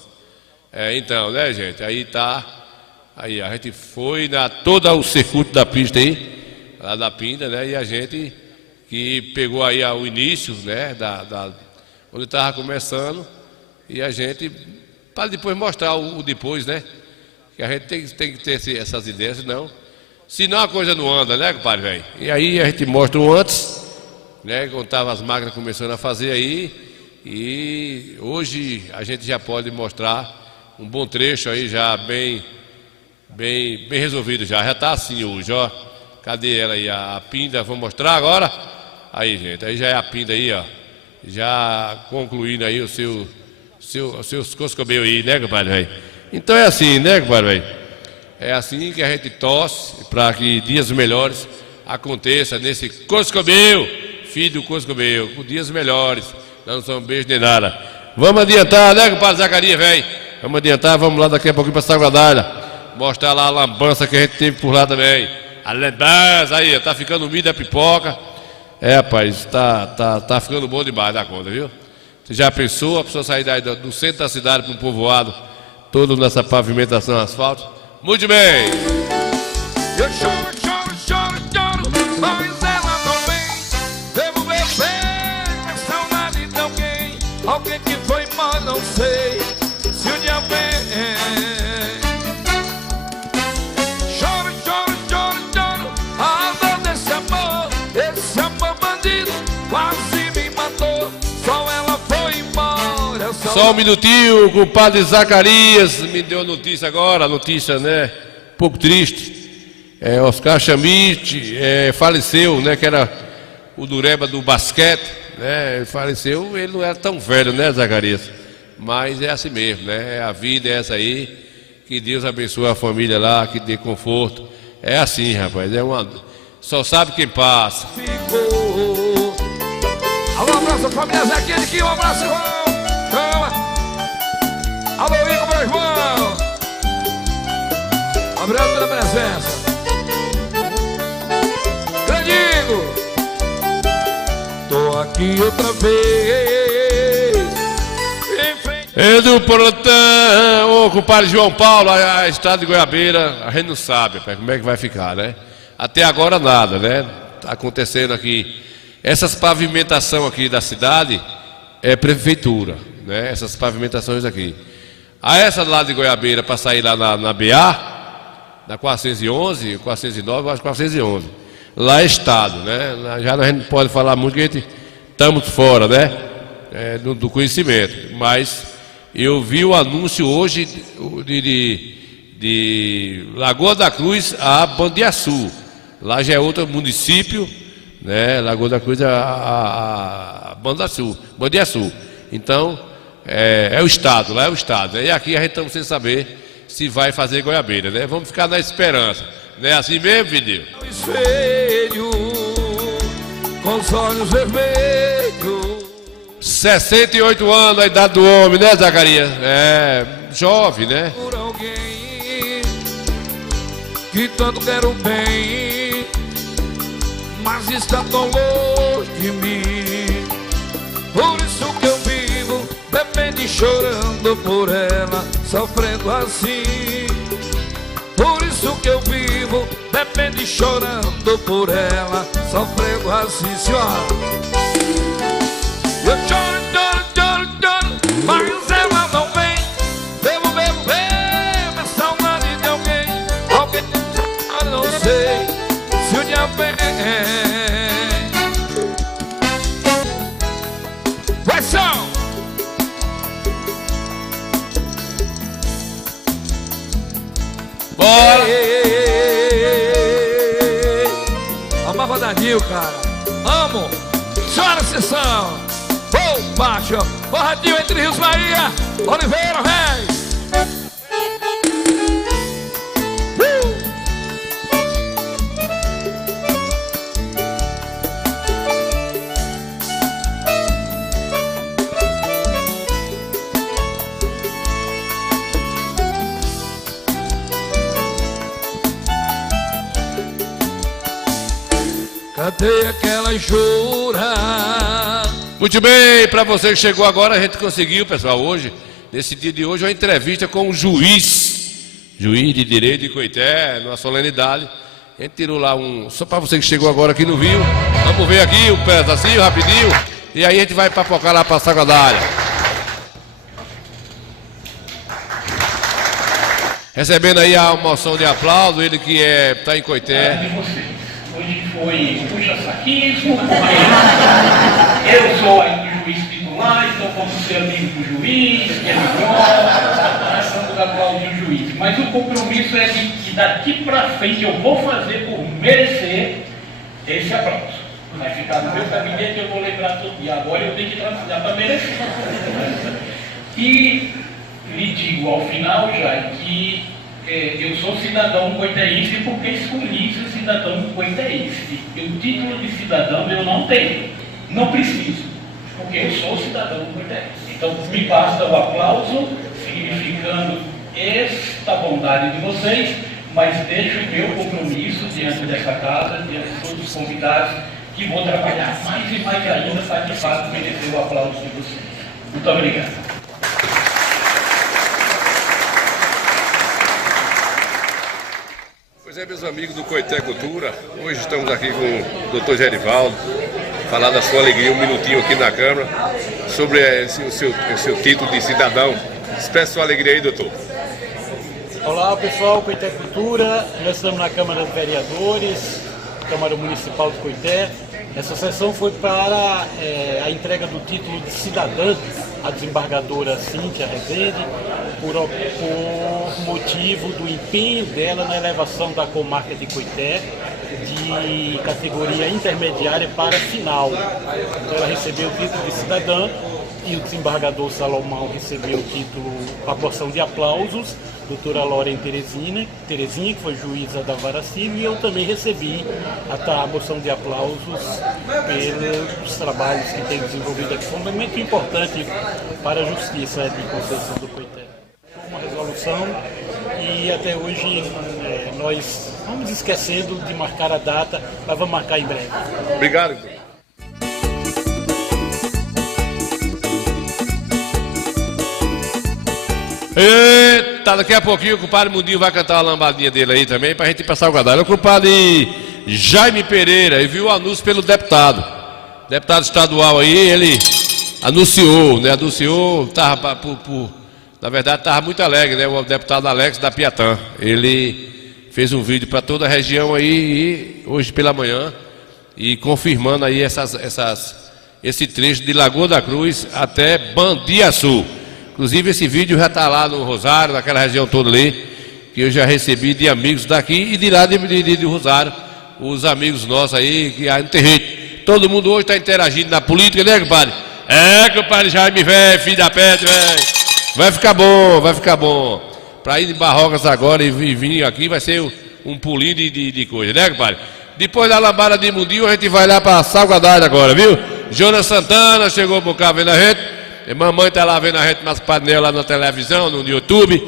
Então, né, gente? Aí tá... Aí a gente foi na todo o circuito da pista aí, lá da Pinda, né? E a gente que pegou aí o início, né? Onde estava começando, e a gente, para depois mostrar o depois, né? Que a gente tem que ter essas ideias, senão a coisa não anda, né, compadre, velho? E aí a gente mostra o antes, né? Quando tava as máquinas começando a fazer aí, e hoje a gente já pode mostrar um bom trecho aí já bem resolvido já tá assim hoje, ó. Cadê ela aí, a pinda, vou mostrar agora. Aí, gente, aí já é a pinda aí, ó. Já concluindo aí os seus coscobeus aí, né, compadre, velho? Então é assim, né, compadre, velho? É assim que a gente torce para que dias melhores aconteça nesse coscobeu, filho do coscobeu, com dias melhores. Não são beijos nem nada. Vamos adiantar, né, compadre Zacarias, velho? Vamos adiantar, vamos lá daqui a pouquinho para Salgadalho. Mostrar lá a lambança que a gente teve por lá também. A lambança aí, tá ficando umida a pipoca. Rapaz, tá ficando bom demais da conta, viu? Você já pensou a pessoa sair daí do centro da cidade para um povoado, todo nessa pavimentação asfáltica? Muito bem! Eu choro, mas ela não vem. Devo beber saudade de alguém que foi embora, não sei se o dia vem. Só um minutinho, o compadre Zacarias me deu a notícia agora, né? Um pouco triste. Oscar Chamite faleceu, né? Que era o Dureba do basquete, né? Ele faleceu, ele não era tão velho, né, Zacarias? Mas é assim mesmo, né? A vida é essa aí. Que Deus abençoe a família lá, que dê conforto. É assim, rapaz, só sabe quem passa. Ficou. Alô, abraço, família Zequinha aqui, um abraço, irmão. Chama. Alô, Igor, meu irmão. Obrigado pela presença. Grande Igor. Tô aqui outra vez. Do Portão, o compadre João Paulo, a estrada de Goiabeira, a gente não sabe como é que vai ficar, né? Até agora nada, né? Tá acontecendo aqui. Essas pavimentações aqui da cidade é prefeitura, né? Essas pavimentações aqui. Essa lá de Goiabeira, para sair lá na BA, na 411, 409, eu acho 411. Lá é estado, né? Já a gente não pode falar muito, porque a gente estamos fora, né? Do conhecimento. Mas eu vi o anúncio hoje de Lagoa da Cruz a Bandiaçu. Lá já é outro município, né? Lagoa da Cruz a Bandiaçu. Então, é o estado, lá é o estado. E aqui a gente estamos sem saber se vai fazer Goiabeira, né? Vamos ficar na esperança. Não é assim mesmo, Vidinho? Espelho, com os olhos vermelhos. 68 anos a idade do homem, né, Zacarias? Jovem, né? Por alguém que tanto quero bem, mas está tão longe de mim. Por isso que eu vivo bebendo e chorando por ela, sofrendo assim. Por isso que eu vivo bebendo e chorando por ela, sofrendo assim, senhora. Eu choro, choro, choro, choro, mas ela não vem. Bebo, bebo, bebo, é saudade de alguém. Alguém que eu não sei se o dia vem. Vai, só! Bora! Amava Danil, cara. Amo! Chora, sessão! Vou, baixo! Borradinho entre Rios Bahia! Oliveira, véi! Cadê aquela jura? Muito bem, para você que chegou agora, a gente conseguiu, pessoal, hoje, nesse dia de hoje, uma entrevista com o juiz de direito de Coité, numa solenidade. A gente tirou lá só para você que chegou agora aqui no Rio, vamos ver aqui um pedacinho, rapidinho, e aí a gente vai papocar lá para a Sagrada. Recebendo aí a moção de aplauso, ele que está em Coité. Hoje foi puxa-saquismo, eu sou o juiz titular, então vamos ser amigos do juiz, que é melhor, nós estamos aplaudindo o juiz. Mas o compromisso é de que daqui para frente eu vou fazer por merecer esse aplauso. Vai ficar no meu gabinete, eu vou lembrar tudo. E agora eu tenho que trabalhar para merecer. E lhe digo ao final já que eu sou cidadão coiteense porque escolhi ser cidadão coiteense. O título de cidadão eu não tenho, não preciso, porque eu sou cidadão coiteense. Então me basta o aplauso, significando esta bondade de vocês, mas deixo o meu compromisso diante dessa casa, diante de todos os convidados, que vou trabalhar mais e mais ainda para de fato merecer o aplauso de vocês. Muito obrigado. Pois é, meus amigos do Coité Cultura, hoje estamos aqui com o Dr. Gerivaldo, falar da sua alegria, um minutinho aqui na Câmara, sobre o seu título de cidadão. Expresse sua alegria aí, doutor. Olá pessoal, Coité Cultura, nós estamos na Câmara dos Vereadores, Câmara Municipal de Coité. Essa sessão foi para a entrega do título de cidadã à desembargadora Cíntia Rezende, por motivo do empenho dela na elevação da comarca de Coité de categoria intermediária para final. Então, ela recebeu o título de cidadã e o desembargador Salomão recebeu o título, a porção de aplausos, doutora Lorena Terezinha, que foi juíza da Vara Civil, e eu também recebi a moção de aplausos pelos trabalhos que tem desenvolvido aqui. Foi muito importante para a Justiça de Conceição do Coité. Uma resolução e até hoje nós vamos esquecendo de marcar a data, mas vamos marcar em breve. Obrigado. Eita, daqui a pouquinho o compadre Mundinho vai cantar a lambadinha dele aí também, pra gente passar o gadalho. O compadre Jaime Pereira, e viu o anúncio pelo deputado estadual aí, ele anunciou, né? Na verdade, estava muito alegre, né? O deputado Alex da Piatã. Ele fez um vídeo para toda a região aí, hoje pela manhã, e confirmando aí esse trecho de Lagoa da Cruz até Bandiaçu. Inclusive, esse vídeo já está lá no Rosário, naquela região toda ali, que eu já recebi de amigos daqui e de lá de Rosário, os amigos nossos aí, que não tem jeito. Todo mundo hoje está interagindo na política, né, compadre? Compadre Jaime, velho, filho da pedra, velho. Vai ficar bom. Para ir em Barrocas agora e vir aqui vai ser um pulinho de coisa, né, compadre? Depois da lambada de Mundinho, a gente vai lá para Salgadade agora, viu? Jonas Santana chegou por cá vendo a gente. Mamãe tá lá vendo a gente nas panelas lá na televisão, no YouTube.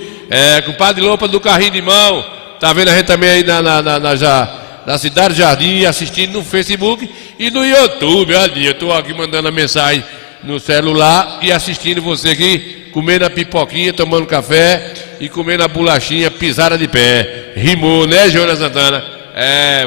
Compadre Lopa do Carrinho de Mão, tá vendo a gente também aí na Cidade Jardim, assistindo no Facebook e no YouTube. Olha, eu tô aqui mandando a mensagem no celular e assistindo você aqui, comendo a pipoquinha, tomando café e comendo a bolachinha pisada de pé. Rimou, né, Jonas Santana?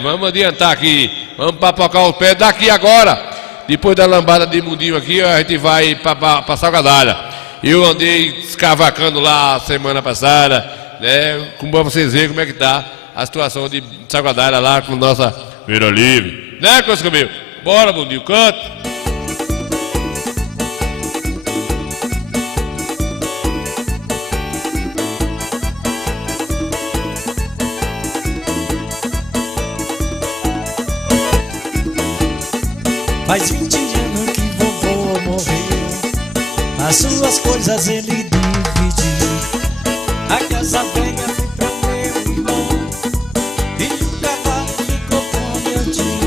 Vamos adiantar aqui, vamos papocar os pés daqui agora. Depois da lambada de mundinho aqui, a gente vai para Salgadalha. Eu andei escavacando lá semana passada, né? Como vocês verem como é que tá a situação de Salgadalha lá com nossa Feira Livre. Né, coisa comigo? Bora, mundinho, canta! Faz 20 anos que vovô morreu, as suas coisas ele dividiu. A casa velha foi pra meu irmão e o cavalo ficou com meu tio.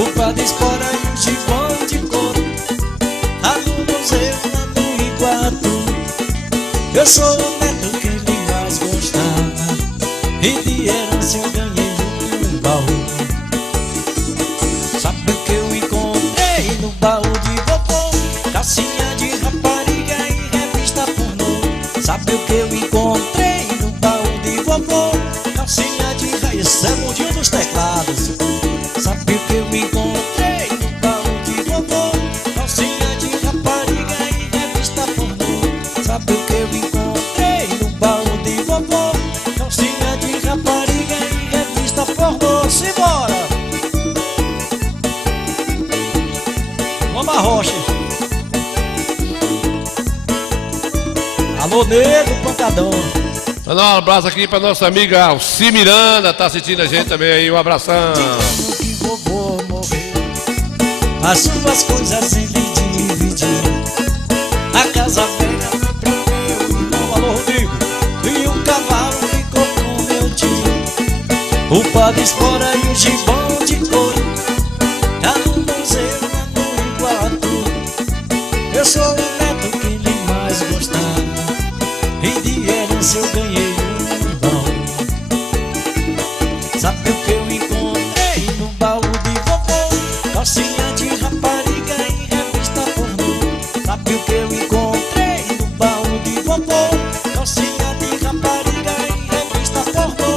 O padre espora e o gibão de couro, lá no museu, lá no Iguatu. Eu sou o neto que ele mais gostava e de herança eu ganhei um baú. Sabe o que eu encontrei no baú de vovô? Calcinha de rapariga e revista pornô. Sabe o que eu encontrei no baú de vovô? Calcinha de raiz, esse é o mundinho dos teclados. Sabe o que eu encontrei no baú de vovô? Calcinha de rapariga e revista pornô. Sabe o que eu encontrei no baú de vovô? Calcinha de rapariga e revista pornô. Simbora! Vamos a rocha. Alô, nego, pancadão. Mandar um abraço aqui pra nossa amiga Alci Miranda, tá assistindo a gente também aí, um abração. Que vovô morreu, as suas coisas ele dividiu. A casa velha foi pra meu irmão, alô, Rodrigo, e o cavalo ficou com meu tio. O padre espora e o gibão de couro, lá no museu, lá no Iguatu. Eu sou o neto que ele mais gostava e de herança eu ganhei um baú. Sabe o que eu encontrei no baú de vovô? Calcinha de rapariga e revista pornô. Sabe o que eu encontrei no baú de vovô? Calcinha de rapariga e revista pornô.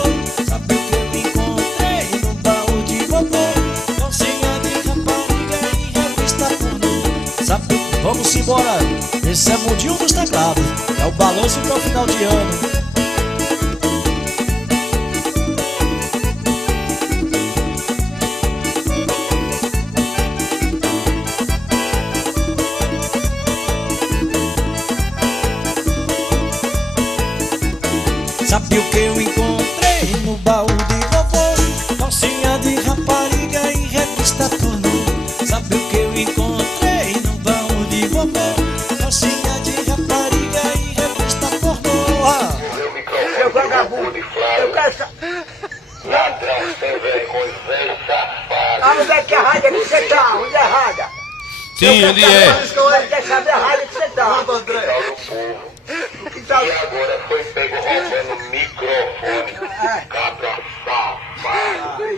Sabe o que eu encontrei no baú de vovô? Calcinha de rapariga e revista pornô. Sabe, vamos embora, esse é o mundinho dos teclados. É o balanço para o final de ano. Sabe o que eu encontrei no baú de vovô? Calcinha de rapariga e revista pornô. Sabe o que eu encontrei no baú de vovô? Calcinha de rapariga e revista pornô. Seu vagabundo, eu quero ladrão sem vergonha, velho safado. Onde é que a rádio que você tá? Onde é a rádio? Sim, onde é? Eu quero saber a rádio que você tá. E agora foi pego roubando o microfone. Cabra safado.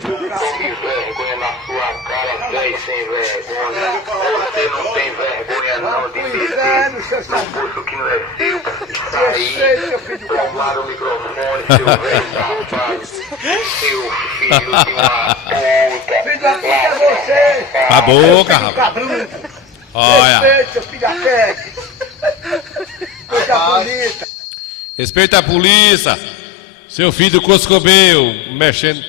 Tome vergonha na sua cara, velho sem vergonha. Você não tem vergonha não de meter no bolso que não é seu pra sair. Tomaram o microfone, seu velho safado. Seu filho de uma puta. Filho da puta é você. A boca, rapaz. Olha. Respeite, seu filho da peste. Coisa bonita. Respeita a polícia. Seu filho do Coscobeu mexendo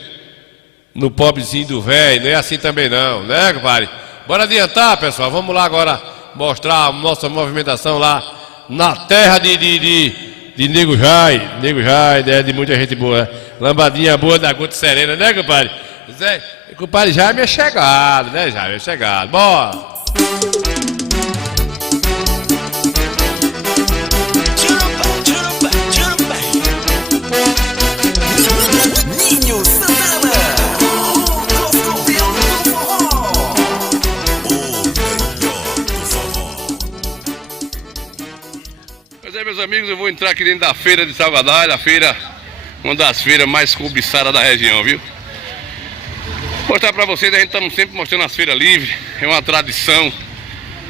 no pobrezinho do velho. Não é assim também não, né, compadre? Bora adiantar, pessoal. Vamos lá agora mostrar a nossa movimentação lá na terra de Nego Jai. Nego Jai, né, de muita gente boa. Lambadinha boa da Gota Serena, né, compadre? Compadre Jaime é chegado, né, Jaime? É chegado. Bora! Ninho Santana, o Coscovel do forró, o melhor do forró. Pois é, meus amigos, eu vou entrar aqui dentro da feira de Salgadalha, a feira, uma das feiras mais cobiçadas da região, viu? Vou mostrar pra vocês, a gente estamos sempre mostrando as feiras livres, é uma tradição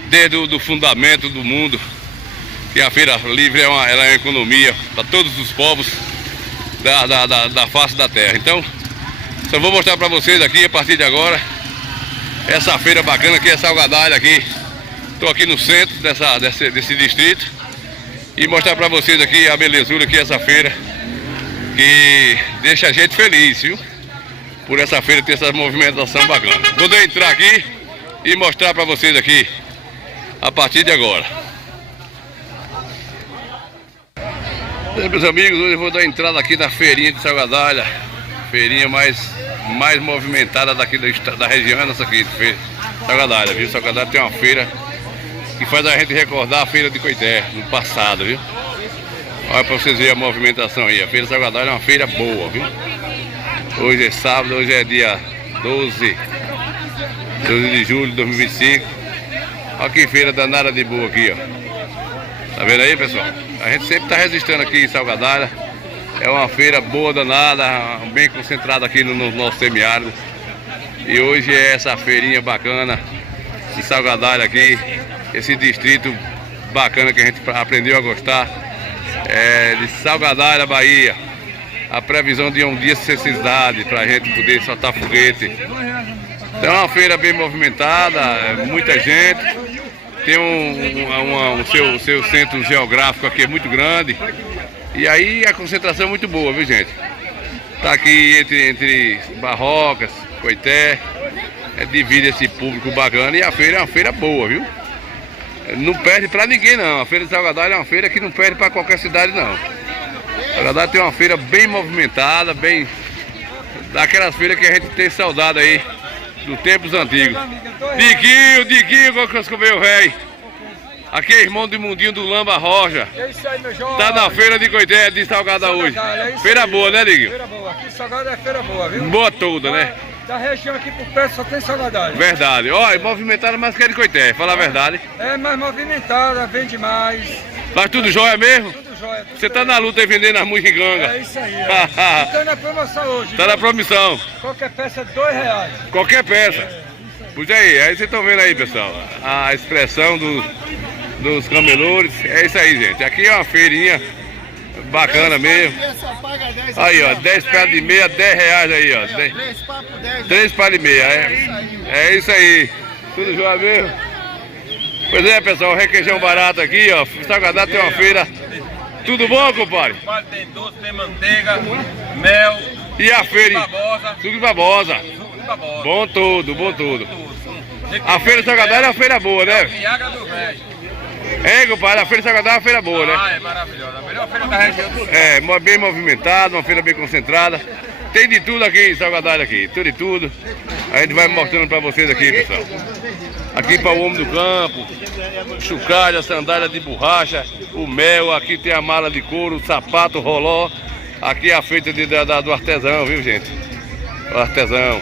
desde o fundamento do mundo, que a feira livre ela é uma economia para todos os povos da face da terra. Então, só vou mostrar para vocês aqui, a partir de agora, essa feira bacana que é Salgadalha aqui. Estou aqui no centro desse distrito e mostrar para vocês aqui a belezura que é essa feira, que deixa a gente feliz, viu? Por essa feira ter essa movimentação bacana. Vou entrar aqui e mostrar para vocês aqui a partir de agora. Meus amigos, hoje eu vou dar entrada aqui na feirinha de Salgadalha, feirinha mais movimentada daqui da região, essa aqui de Salgadalha, viu? Salgadalha tem uma feira que faz a gente recordar a feira de Coité, no passado, viu? Olha para vocês verem a movimentação aí, a feira de Salgadalha é uma feira boa, viu? Hoje é sábado, hoje é dia 12 de julho de 2025. Olha que feira danada de boa aqui, ó. Tá vendo aí, pessoal? A gente sempre tá resistindo aqui em Salgadalha. É uma feira boa, danada, bem concentrada aqui no nosso semiárido. E hoje é essa feirinha bacana de Salgadalha aqui. Esse distrito bacana que a gente aprendeu a gostar. De Salgadalha, Bahia. A previsão de um dia sem cidade para a gente poder soltar foguete. Então é uma feira bem movimentada, muita gente. Tem o seu centro geográfico aqui é muito grande. E aí a concentração é muito boa, viu, gente? Tá aqui entre Barrocas, Coité, divide esse público bacana. E a feira é uma feira boa, viu? Não perde pra ninguém, não. A feira de Salgadalha é uma feira que não perde pra qualquer cidade, não. Salgadalha tem uma feira bem movimentada, bem... daquelas feiras que a gente tem saudade aí, dos tempos antigos. Diguinho, qual que é o rei? Aqui é irmão do Mundinho do Lamba Roja. Tá na feira de Coité de Salgadalha hoje. Feira boa, né, Diguinho? Feira boa. Aqui em Salgadalha é feira boa, viu? Boa toda, né? Da região aqui por perto só tem Salgadalha. Verdade. Olha, movimentada mais que a de Coité, fala a verdade. É mais movimentada, vende mais. Mas tudo jóia mesmo? Tudo jóia. Você tá na luta aí vendendo as mujigangas. É isso aí. Ó. Tá na promoção hoje. Tá na promoção. Qualquer peça é R$2. Qualquer peça. Puxa aí vocês estão vendo aí, pessoal, a expressão dos camelores. É isso aí, gente. Aqui é uma feirinha bacana mesmo. Aí, ó, 10 pés de meia, R$10 aí, ó. 3 pés de meia. É isso aí. Tudo jóia mesmo? Pois é, pessoal, requeijão barato aqui, ó. Salgadalha tem uma feira. Tudo bom, compadre? Tem doce, tem manteiga, mel. E a feira? Suco de babosa. Bom tudo, bom tudo. A feira de Salgadalha é uma feira boa, né? Viagra do velho. É, compadre, a feira de Salgadalha é uma feira boa, né? É maravilhosa. A melhor feira da região do sul. É, bem movimentada, uma feira bem concentrada. Tem de tudo aqui em Salgadalha aqui, tudo e tudo. A gente vai mostrando pra vocês aqui, pessoal. Aqui para o homem do campo, chocalho, sandália de borracha, o mel, aqui tem a mala de couro, o sapato, o roló. Aqui é a feita do artesão, viu, gente? O artesão,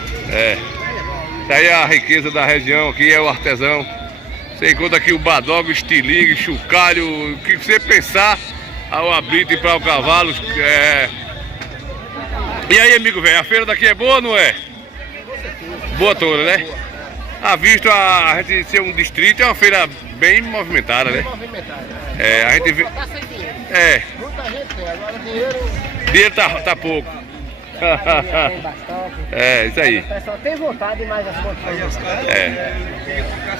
Isso aí é a riqueza da região, aqui é o artesão. Você encontra aqui o badog, o estilingue, chocalho, o que você pensar, ao abrito para o cavalo. E aí, amigo velho, a feira daqui é boa ou não é? Boa toda, né? A visto a gente ser um distrito, é uma feira bem movimentada, né? A gente vê... Muita gente tem, agora dinheiro... Dinheiro tá pouco. Isso aí. O pessoal tem vontade, mas as condições...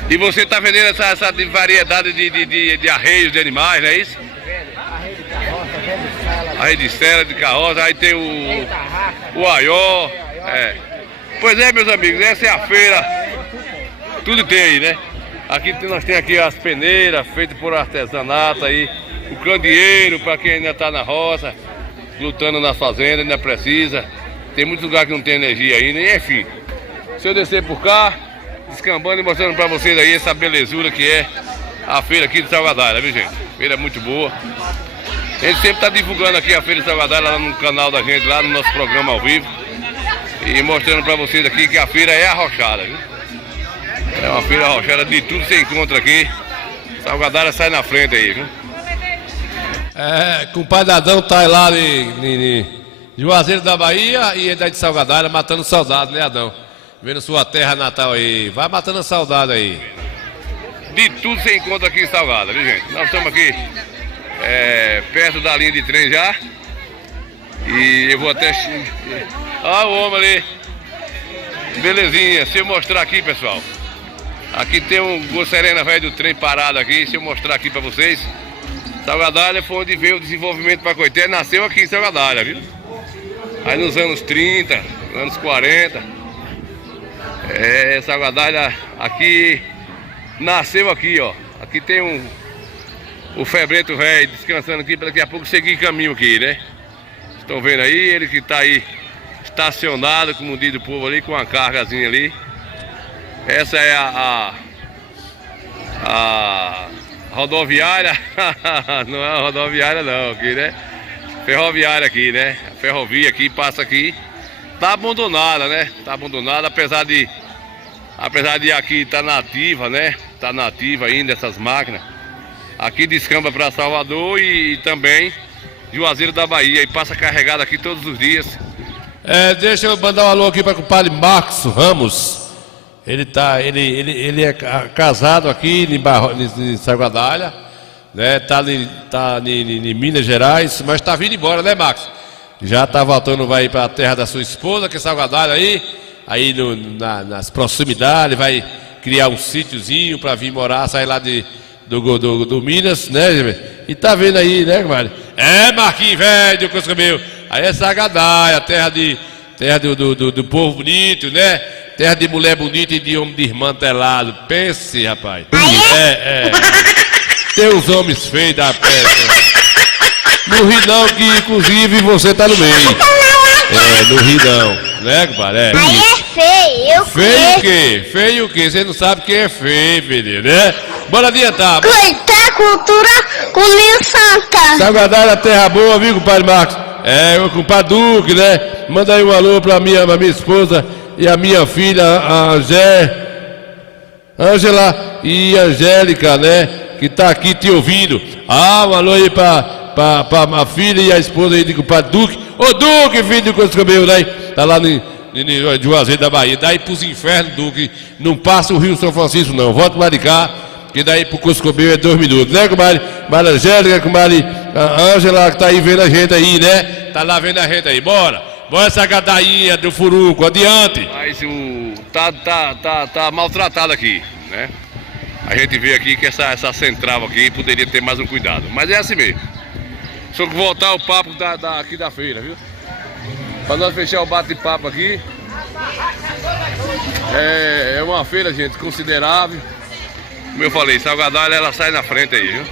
E você tá vendendo essa variedade de arreios de animais, não é isso? Arreio de carroça, de sala... Arreio de sela, de carroça, aí tem o aió. Pois é, meus amigos, essa é a feira. Tudo tem aí, né? Aqui nós temos aqui as peneiras feitas por artesanato aí, o candeeiro para quem ainda está na roça, lutando nas fazendas, ainda precisa. Tem muitos lugares que não tem energia ainda, e enfim. Se eu descer por cá, descambando e mostrando para vocês aí essa belezura que é a feira aqui de Salgadalha, viu, gente? Feira muito boa. A gente sempre está divulgando aqui a feira de Salgadalha lá no canal da gente, lá no nosso programa ao vivo. E mostrando para vocês aqui que a feira é arrochada, viu? É uma feira arrochada, de tudo você encontra aqui. Salgadalha sai na frente aí, viu? Compadre Adão tá lá de Juazeiro da Bahia e ele é de Salgadalha, matando saudade, né, Adão? Vendo sua terra natal aí. Vai matando a saudade aí. De tudo você encontra aqui em Salgado, viu, gente? Nós estamos aqui perto da linha de trem já. E eu vou até... Olha o homem ali. Belezinha, se eu mostrar aqui, pessoal. Aqui tem um Gol Serena velho do trem parado aqui. Se eu mostrar aqui pra vocês. Salgadalha foi onde veio o desenvolvimento para Coité. Nasceu aqui em Salgadalha, viu? Aí nos anos 30, anos 40. Salgadalha aqui... Nasceu aqui, ó. Aqui tem o Febreto velho descansando aqui para daqui a pouco seguir caminho aqui, né? Estão vendo aí, ele que tá aí estacionado, como diz o povo ali, com uma cargazinha ali. Essa é a rodoviária. Não é a rodoviária não, aqui, né? Ferroviária aqui, né? A ferrovia aqui passa aqui. Tá abandonada, né? Tá abandonada, apesar de aqui estar nativa, né? Tá nativa ainda essas máquinas. Aqui descamba para Salvador e também Juazeiro da Bahia. E passa carregado aqui todos os dias. Deixa eu mandar um alô aqui para o compadre Marcos Ramos. Ele é casado aqui em Salgadalha, né? Tá em Minas Gerais, mas tá vindo embora, né, Marcos? Já tá voltando, vai para a terra da sua esposa, que é Salgadalha aí nas proximidades, vai criar um sítiozinho para vir morar, sair lá do Minas, né? E tá vendo aí, né, compadre? Marquinhos velho, coisa meu. Aí é Salgadalha, terra do povo bonito, né? Terra de mulher bonita e de homem desmantelado. Pense, rapaz. Tem uns homens feios da peça. Não ri não, que inclusive você tá no meio. Não ri não, né, compadre? Aí é feio, feio o quê? Feio o quê? Você não sabe quem é feio, filho, né? Bora adiantar. Coité Cultura com Linho Santa. Salgadalha, terra boa, viu, compadre Marcos? O compadre Duque, né? Manda aí um alô pra minha esposa e a minha filha, a Ângela e Angélica, né? Que tá aqui te ouvindo. Um alô aí pra a filha e a esposa aí do compadre Duque. Ô Duque, filho do Coscobeu, né? Tá lá em Juazeiro da Bahia. Daí pros infernos, Duque. Não passa o Rio São Francisco, não. Volta lá de cá, que daí pro Coscobeu é 2 minutos, né, comadre? Comadre Angélica, comadre Ângela, que tá aí vendo a gente aí, né? Tá lá vendo a gente aí. Bora essa gadainha do Furuco, adiante. Mas tá maltratado aqui, né? A gente vê aqui que essa central aqui poderia ter mais um cuidado. Mas é assim mesmo. Só que voltar o papo aqui da feira, viu? Para nós fechar o bate-papo aqui. É uma feira, gente, considerável. Como eu falei, Salgadalha, ela sai na frente aí, viu?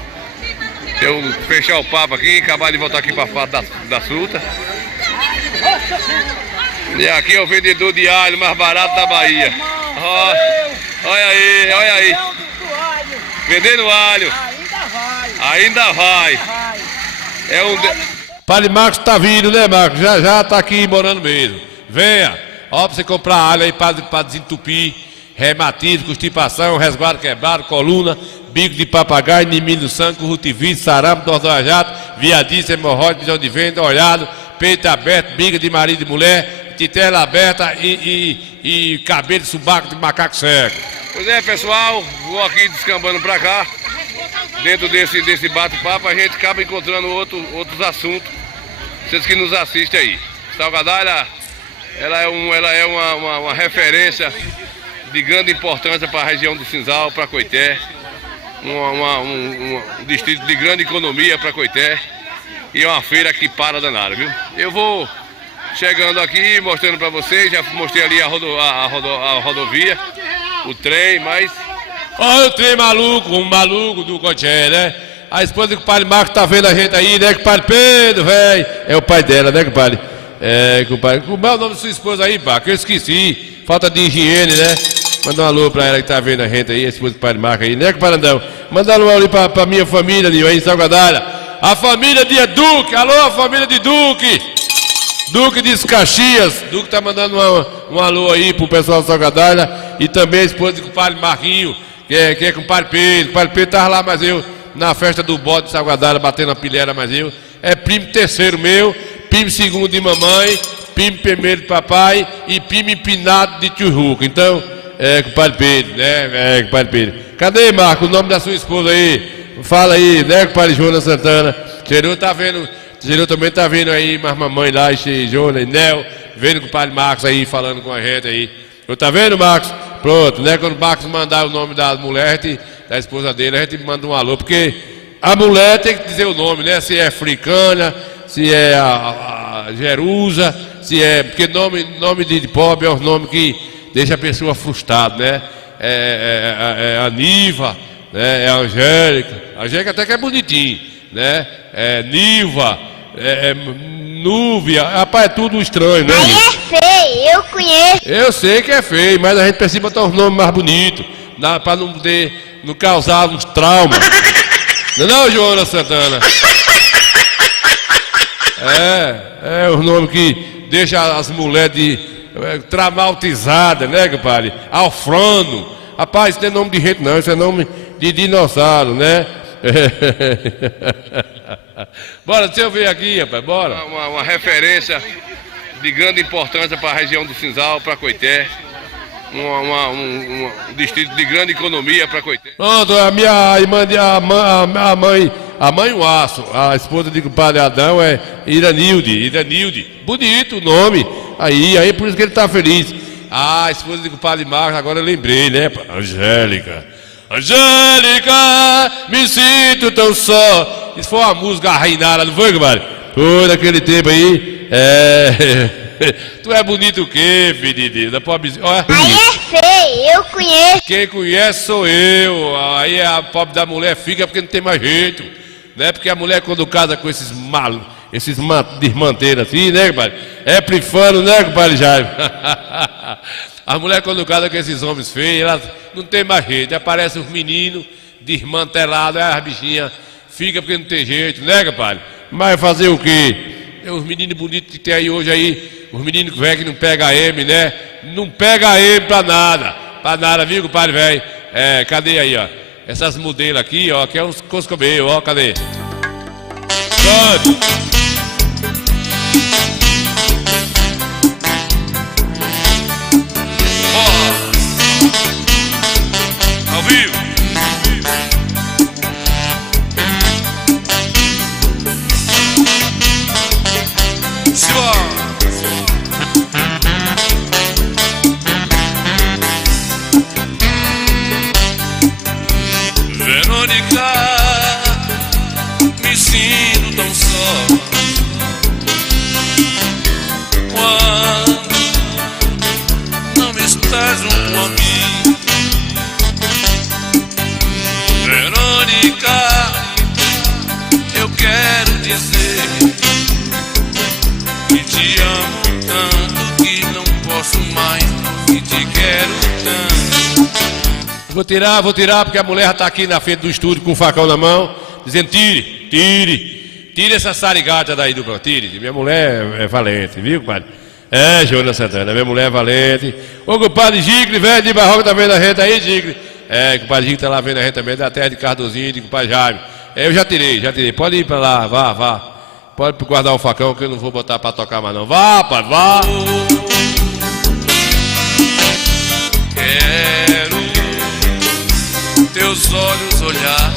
Eu fechar o papo aqui, acabar de voltar aqui para a parte da fruta. E aqui é o vendedor de alho mais barato da Bahia. Olha aí. Vendendo alho. Ainda vai. Padre Marcos tá vindo, né, Marcos? Já tá aqui morando mesmo. Venha. Ó, pra você comprar alho aí pra desentupir. Reumatismo, constipação, resguardo quebrado, coluna, bico de papagaio, inimigo do sangue, currutivite, sarampo, dordojato, viadice, hemorroide, visão de venda, olhado, peito aberto, biga de marido e mulher, titela aberta e cabelo de subaco de macaco seco. Pois é, pessoal, vou aqui descambando pra cá. Dentro desse bate-papo a gente acaba encontrando outros assuntos. Vocês que nos assistem aí. Salgadalha, ela é uma referência de grande importância para a região do Cinzal, para Coité. Um distrito de grande economia para Coité. E é uma feira que para danada, viu? Eu vou chegando aqui, mostrando para vocês. Já mostrei ali a rodovia, o trem, mas... Olha o trem maluco, um maluco do Coité, né? A esposa do compadre Marcos tá vendo a gente aí, né? Compadre Pedro, velho. É o pai dela, né, compadre? Compadre. Como é o nome da sua esposa aí, pá? Que eu esqueci. Falta de higiene, né? Manda um alô pra ela que tá vendo a gente aí, a esposa do compadre Marcos aí, né, compadre Andão? Manda um alô ali pra minha família, aí em Salgadalha. A família de Duque. Alô, a família de Duque. Duque de Caxias. Duque tá mandando um alô aí pro pessoal de Salgadalha. E também a esposa do compadre Marquinho, que é compadre Pedro. O compadre Pedro tava lá, mas eu, na festa do bode de Salgadalha, batendo a pilheira, mas eu. É primo terceiro meu, primo segundo de mamãe, primo primeiro de papai e primo empinado de tio Ruco. Então, compadre Pedro, né? Compadre Pedro. Cadê, Marco, o nome da sua esposa aí? Fala aí, né, compadre Jonas Santana? Gerou tá vendo, Gerou também tá vendo aí, mas mamãe lá, Jonas, Nel, vendo com o compadre Marcos aí, falando com a gente aí. Tá vendo, Marcos? Pronto, né? Quando o Marcos mandar o nome da mulher, da esposa dele, a gente manda um alô, porque a mulher tem que dizer o nome, né? Se é africana, se é a Jerusa, se é. Porque nome de pobre é um nome que deixa a pessoa frustrada, né? É a Niva, né? É a Angélica. A Angélica até que é bonitinho, né? É Niva, Núvia. Rapaz, é tudo estranho, né? Aí é feio, eu conheço. Eu sei que é feio, mas a gente precisa botar uns nomes mais bonitos, para não causar uns traumas. Não, Jonas Santana? Os nomes que deixam as mulheres traumatizada, né, compadre? Alfrano. Rapaz, isso não é nome de gente não, isso é nome de dinossauro, né? Bora, deixa eu ver aqui, rapaz, bora. Uma referência de grande importância para a região do Cinzal, para Coité. Um distrito de grande economia para Coité. Pronto, a minha irmã, a mãe Uaço, a esposa de compadre Adão é Iranilde. Bonito o nome. Aí por isso que ele tá feliz. A esposa de compadre Marcos, agora eu lembrei, né? Angélica, me sinto tão só. Isso foi uma música reinada, não foi, compadre? Foi naquele tempo aí. Tu é bonito o quê, filho de Deus? Aí é feio, eu conheço. Quem conhece sou eu. Aí a pobre da mulher fica porque não tem mais jeito, né? Porque a mulher quando casa com esses desmanteiros assim, né, compadre? É prifano, né, compadre Jaime? A mulher quando casa com esses homens feios, elas não tem mais jeito. Aparece os meninos desmantelados, aí as bichinhas ficam porque não tem jeito, né, compadre? Mas fazer o quê? Os meninos bonitos que tem aí hoje aí, os meninos velhos que não pegam a M, né? Não pega a M pra nada, viu, compadre velho? Cadê aí, ó? Essas modelos aqui, ó, que é uns coscomeio, ó, cadê? Pronto. Ao vivo. Verônica, me sinto tão só quando não estás junto a mim. Verônica, eu quero dizer que te amo tanto que não posso mais, que te quero tanto. Vou tirar, porque a mulher já tá aqui na frente do estúdio com o facão na mão, dizendo: tire essa sarigata daí do canto, tire. Minha mulher é valente, viu, compadre? Jonas Santana, minha mulher é valente. Ô, compadre Gigli, velho de Barroca, tá vendo a gente aí, Gigli? Compadre Gigli tá lá vendo a gente também, da terra de Cardozinho, de compadre Jaime. Eu já tirei. Pode ir pra lá, vá. Pode guardar o facão que eu não vou botar pra tocar mais não. Vá, pai, vá. Quero teus olhos olhar.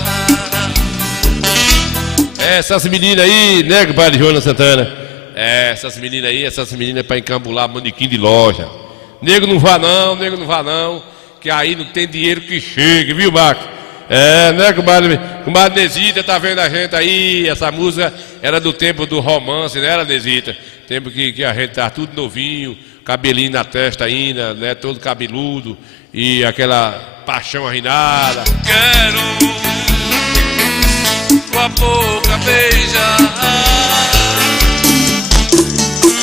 Essas meninas aí, né, compadre Jonas Santana? Essas meninas pra encambular manequim de loja. Nego não vá não, que aí não tem dinheiro que chegue, viu, Marcos? Né, compadre Nesita, tá vendo a gente aí? Essa música era do tempo do romance, né, Nesita? Tempo que a gente tá tudo novinho, cabelinho na testa ainda, né, todo cabeludo, e aquela paixão arrinada. Quero tua boca beijar,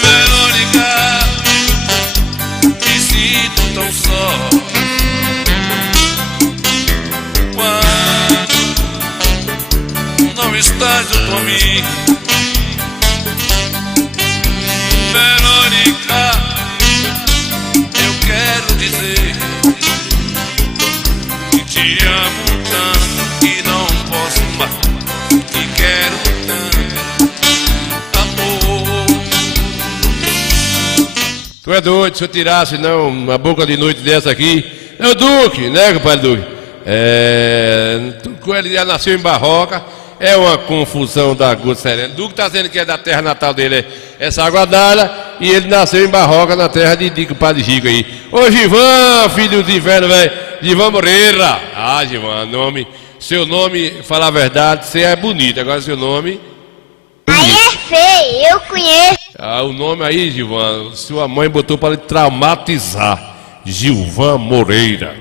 Verônica, me sinto tão só quando não estás junto a mim. Verônica, eu quero dizer que te amo tanto que não posso mais, que quero tanto amor. Tu é doido, se eu tirasse não uma boca de noite dessa aqui, É o Duque, né, compadre Duque? Ele já nasceu em Barroca. É uma confusão da Guto Sereno. Duque tá dizendo que é da terra natal dele, essa Água d'Água, e ele nasceu em Barroca, na terra de compadre Chico aí. Ô Givan, filho de inverno, velho. Givan Moreira. Ah, Givan, seu nome, falar a verdade, você é bonito. Agora seu nome... Aí é feio, eu conheço. Ah, o nome aí, Givan, sua mãe botou para lhe traumatizar. Givan Moreira.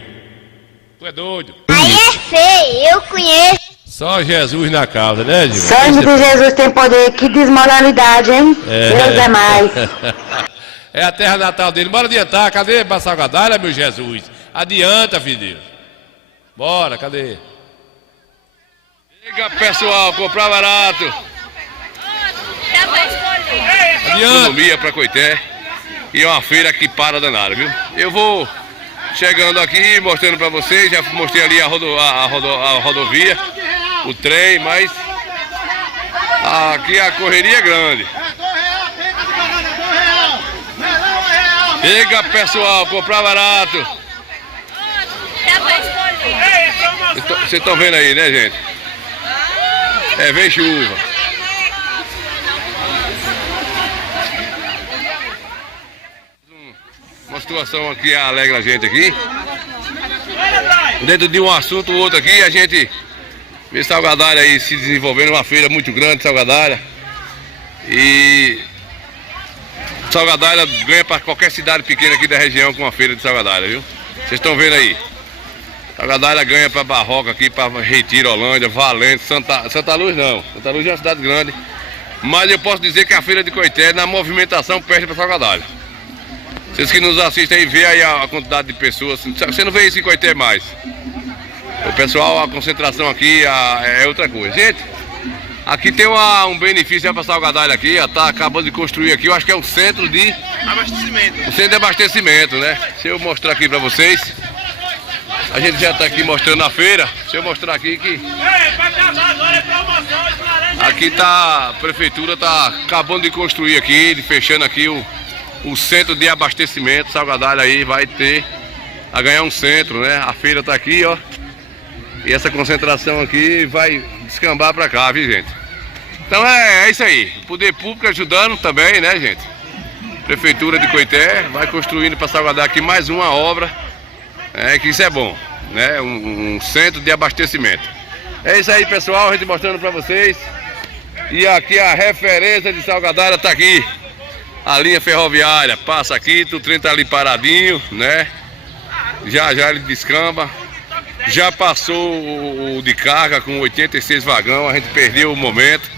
Tu é doido? Aí é feio, eu conheço. Só Jesus na causa, né, Givan? Sangue de Jesus tem poder, que desmoralidade, hein? Deus é mais. É a terra natal dele. Bora adiantar, cadê Passagadalha, meu Jesus? Adianta, filho. Bora, cadê? Chega, pessoal, comprar barato. Economia para Coité. E é uma feira que para danada, viu? Eu vou chegando aqui, mostrando para vocês. Já mostrei ali a rodovia, o trem, mas aqui a correria é grande. Chega, pessoal, comprar barato. Vocês estão vendo aí, né, gente? Vem chuva. Uma situação aqui alegra a gente aqui. Dentro de um assunto ou outro aqui, a gente vê Salgadalha aí se desenvolvendo, uma feira muito grande, Salgadalha. E Salgadalha ganha para qualquer cidade pequena aqui da região com a feira de Salgadalha, viu? Vocês estão vendo aí. Salgadalha ganha para Barroca aqui, para Retiro, Holândia, Valente, Santa Luz não. Santa Luz é uma cidade grande. Mas eu posso dizer que a feira de Coité, na movimentação, perde para Salgadalha. Vocês que nos assistem aí, vê aí a quantidade de pessoas. Você não vê isso em Coité mais. O pessoal, a concentração aqui é outra coisa. Gente, aqui tem um benefício para Salgadalha aqui, tá acabando de construir aqui, eu acho que é um centro de abastecimento. Um centro de abastecimento, né? Se eu mostrar aqui para vocês. A gente já está aqui mostrando a feira. Deixa eu mostrar aqui que... Aqui tá, a prefeitura tá acabando de construir aqui, fechando aqui o centro de abastecimento. Salgadalha aí vai a ganhar um centro, né? A feira tá aqui, ó. E essa concentração aqui vai descambar para cá, viu, gente? Então é isso aí. O poder público ajudando também, né, gente? Prefeitura de Coité vai construindo para Salgadalha aqui mais uma obra. Que isso é bom, né? Um centro de abastecimento. É isso aí, pessoal, a gente mostrando para vocês. E aqui a referência de Salgadalha tá aqui. A linha ferroviária passa aqui, o trem tá ali paradinho, né? Já ele descamba. Já passou o de carga com 86 vagão, a gente perdeu o momento.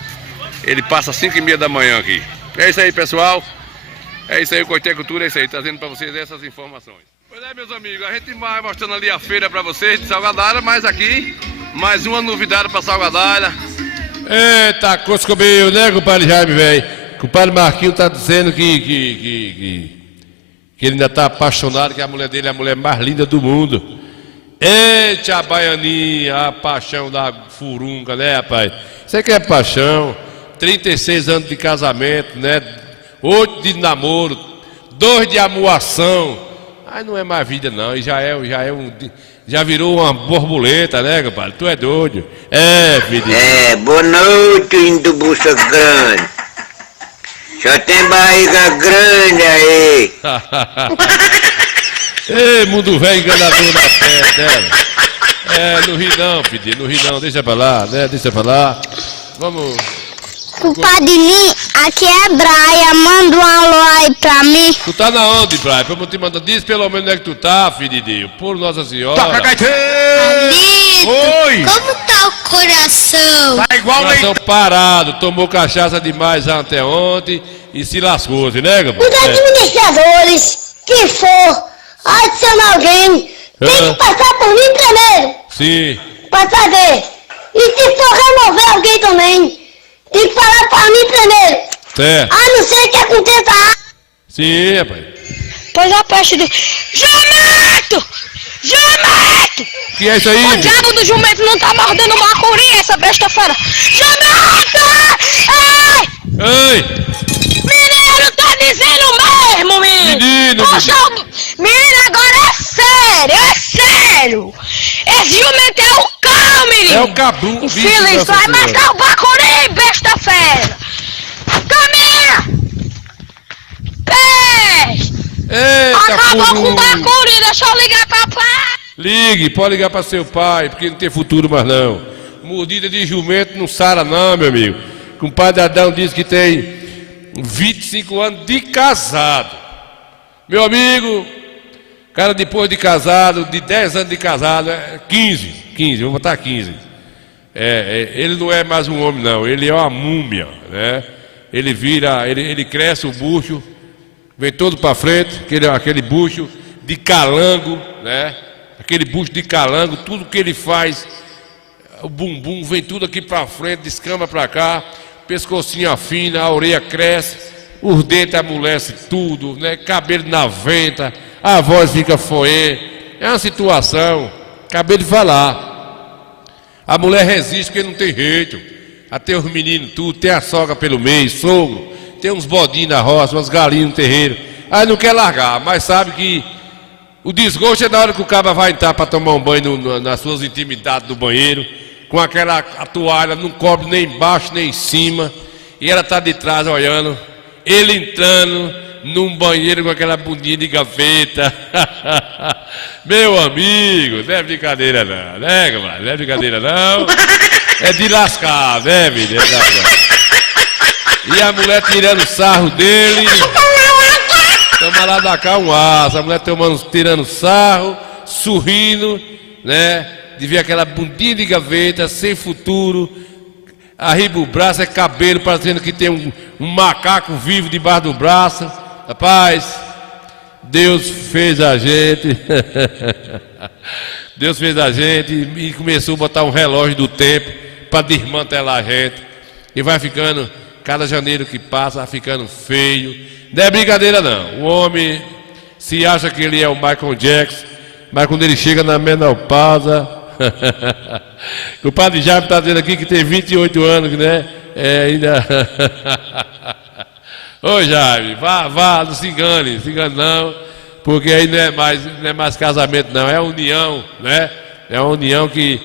Ele passa às 5h30 da manhã aqui. É isso aí, pessoal. É isso aí, o Coité Cultura é isso aí, trazendo para vocês essas informações. Pois é, meus amigos, a gente vai mostrando ali a feira para vocês de Salgadalha, mas aqui, mais uma novidade para Salgadalha. Eita, Coscobeu, né, compadre Jaime, velho? Compadre Marquinhos tá dizendo que ele ainda tá apaixonado, que a mulher dele é a mulher mais linda do mundo. Eita, a baianinha, a paixão da furunga, né, rapaz? Você quer paixão, 36 anos de casamento, né? 8 de namoro, 2 de amoação. Aí não é mais vida não, e já virou uma borboleta, né, compadre? Tu é doido. Filho. Boa noite, indo bucha grande. Só tem barriga grande aí. Ei, mundo velho enganador na fé dela. Não ri não, filho, não ri não, deixa pra lá, né? Deixa pra lá. Vamos. Compadre, aqui é Braia, manda um alô aí pra mim. Tu tá na onde, Braia? Pra eu te mandar, diz pelo menos onde é que tu tá, filho de Deus. Por Nossa Senhora. Toca, gaiteiro! Oi! Como tá o coração? Tá igual o coração parado, tomou cachaça demais anteontem e se lascou, né, compadre? Os administradores que for adicionar alguém, tem que passar por mim primeiro. Sim. Pra saber. E se for remover alguém também, tem que falar pra mim primeiro. Certo. A não ser que aconteça. Sim, rapaz. Pois a peste do... Jumento! Jumento! Que é isso aí? O diabo do jumento não tá mordendo uma curinha, essa besta-feira. Jumento! Ei! Menino, tá dizendo mesmo, menino! Menino! Poxa, menino, agora é sério, o Cabu. Infeliz, vai matar o Bacuri, besta fera! Caminha! Peixe! Eita, acabou furu. com o Bacuri, deixa eu ligar pra pai! Ligue, pode ligar para seu pai, porque não tem futuro mais não. Mordida de jumento não sara não, meu amigo. O compadre Adão disse que tem 25 anos de casado. Meu amigo, cara depois de casado, de 10 anos de casado, 15, vou botar 15. Ele não é mais um homem não, ele é uma múmia, né? Ele vira, ele cresce o bucho, vem todo para frente, aquele bucho de calango, né? Aquele bucho de calango, tudo que ele faz, o bumbum vem tudo aqui para frente, descamba para cá, pescocinho afina, a orelha cresce, os dentes amolecem tudo, né? Cabelo na venta, a voz fica foê. É uma situação, acabei de falar. A mulher resiste porque não tem jeito. Até os meninos tudo, tem a sogra pelo meio, sogro, tem uns bodinhos na roça, umas galinhas no terreiro. Aí não quer largar, mas sabe que o desgosto é na hora que o cara vai entrar para tomar um banho nas suas intimidades do banheiro, com a toalha, não cobre nem embaixo nem em cima, e ela tá de trás olhando, ele entrando num banheiro com aquela bundinha de gaveta. Meu amigo, não é brincadeira não, né, não é brincadeira não, é de lascar, né, menino? E a mulher tirando sarro dele. Toma lá da cá um aço, a mulher tirando sarro, sorrindo, né? De ver aquela bundinha de gaveta, sem futuro, arriba o braço, é cabelo, parecendo que tem um macaco vivo debaixo do braço. Rapaz, Deus fez a gente, Deus fez a gente e começou a botar um relógio do tempo para desmantelar a gente. E vai ficando, cada janeiro que passa, vai ficando feio. Não é brincadeira não, o homem se acha que ele é o Michael Jackson, mas quando ele chega na menopausa, o padre Jaime está dizendo aqui que tem 28 anos, né? Ainda. Ô Jaime, vá, não se engane não, porque aí não é mais casamento não, é união, né? É uma união que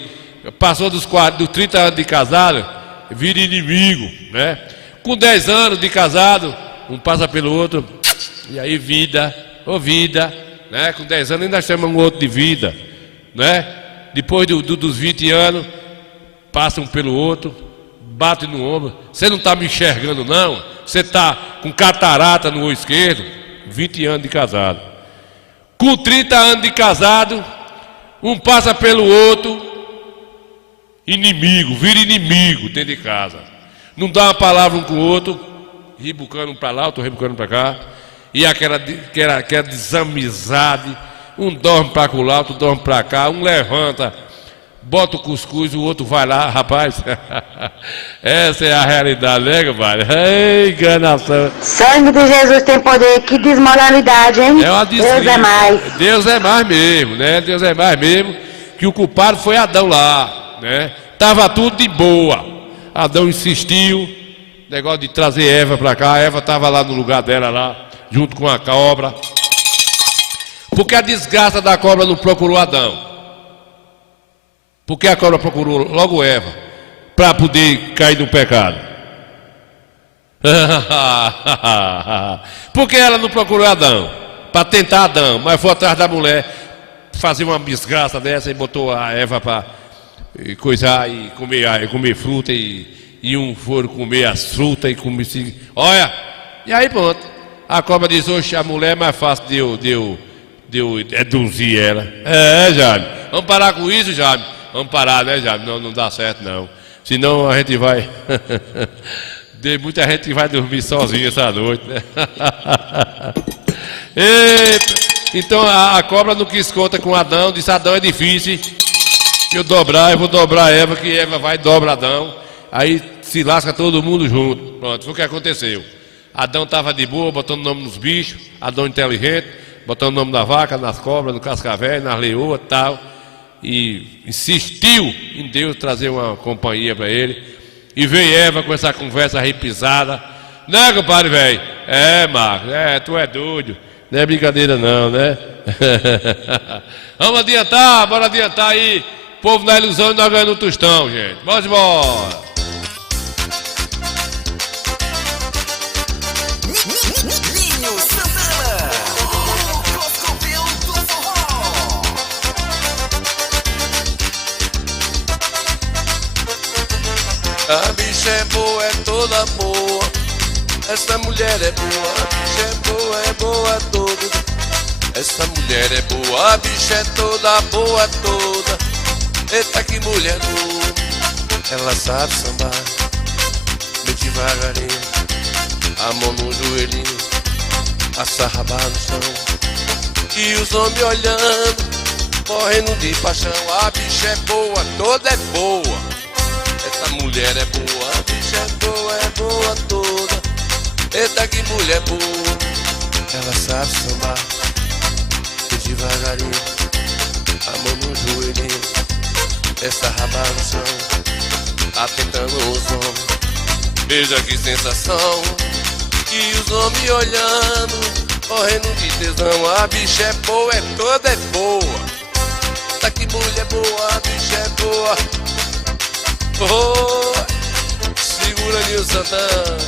passou dos 30 anos de casado, vira inimigo, né? Com 10 anos de casado, um passa pelo outro, e aí vida, né? Com 10 anos ainda chama um outro de vida, né? Depois dos 20 anos, passa um pelo outro, bate no ombro. Você não está me enxergando não? Você está com catarata no olho esquerdo? 20 anos de casado. Com 30 anos de casado, um passa pelo outro, inimigo, vira inimigo dentro de casa. Não dá uma palavra um com o outro, ribucando um para lá, outro ribucando para cá, e aquela desamizade, um dorme para lá, outro dorme para cá, um levanta, bota o cuscuz, o outro vai lá, rapaz. Essa é a realidade, né, compadre? Ei, enganação. Sangue de Jesus tem poder, que desmoralidade, hein? É uma desgraça. Deus é mais. Deus é mais mesmo, né? Deus é mais mesmo, que o culpado foi Adão lá, né? Tava tudo de boa. Adão insistiu, negócio de trazer Eva para cá. A Eva estava lá no lugar dela, lá, junto com a cobra. Porque a desgraça da cobra não procurou Adão. Porque a cobra procurou logo Eva, para poder cair no pecado. Porque ela não procurou Adão, para tentar Adão, mas foi atrás da mulher, fazer uma desgraça dessa e botou a Eva para coisar e comer fruta e um foram comer as frutas e comer assim. Olha, e aí pronto. A cobra diz, oxe, a mulher é mais fácil de eu eduzir ela. Jaime, vamos parar com isso, Jaime? Vamos parar, né, Jaime? Não dá certo não. Senão a gente vai... Muita gente vai dormir sozinha essa noite, né? Eita. Então a cobra não quis conta com Adão, disse, Adão é difícil. Eu vou dobrar Eva, que Eva vai dobrar Adão. Aí se lasca todo mundo junto. Pronto, foi o que aconteceu. Adão estava de boa, botando nome nos bichos, Adão inteligente, botando o nome da vaca, nas cobras, no cascavel, nas leoas e tal. E insistiu em Deus trazer uma companhia para ele. E veio Eva com essa conversa repisada. Né, compadre, velho? Marcos, tu é doido. Não é brincadeira não, né? Vamos adiantar, bora adiantar aí. Povo na ilusão e nós ganhando o tostão, gente. Vamos embora. Ninho Santana, o Coscovil do forró. A bicha é boa, é toda boa. Essa mulher é boa, a bicha é boa toda. Essa mulher é boa, a bicha é toda boa toda. Eita que mulher boa, ela sabe sambar bem devagarinho, a mão no joelhinho, a sarraba no chão. E os homens olhando, morrendo de paixão. A bicha é boa, toda é boa. Essa mulher é boa, a bicha é boa toda. Eita que mulher boa, ela sabe sambar bem devagarinho, a mão no joelhinho, essa raba no chão, atentando os homens. Veja que sensação, e os homens olhando, morrendo de tesão. A bicha é boa, é toda é boa. Eita que mulher boa, a bicha é boa. Oh, segura Ninho Santana.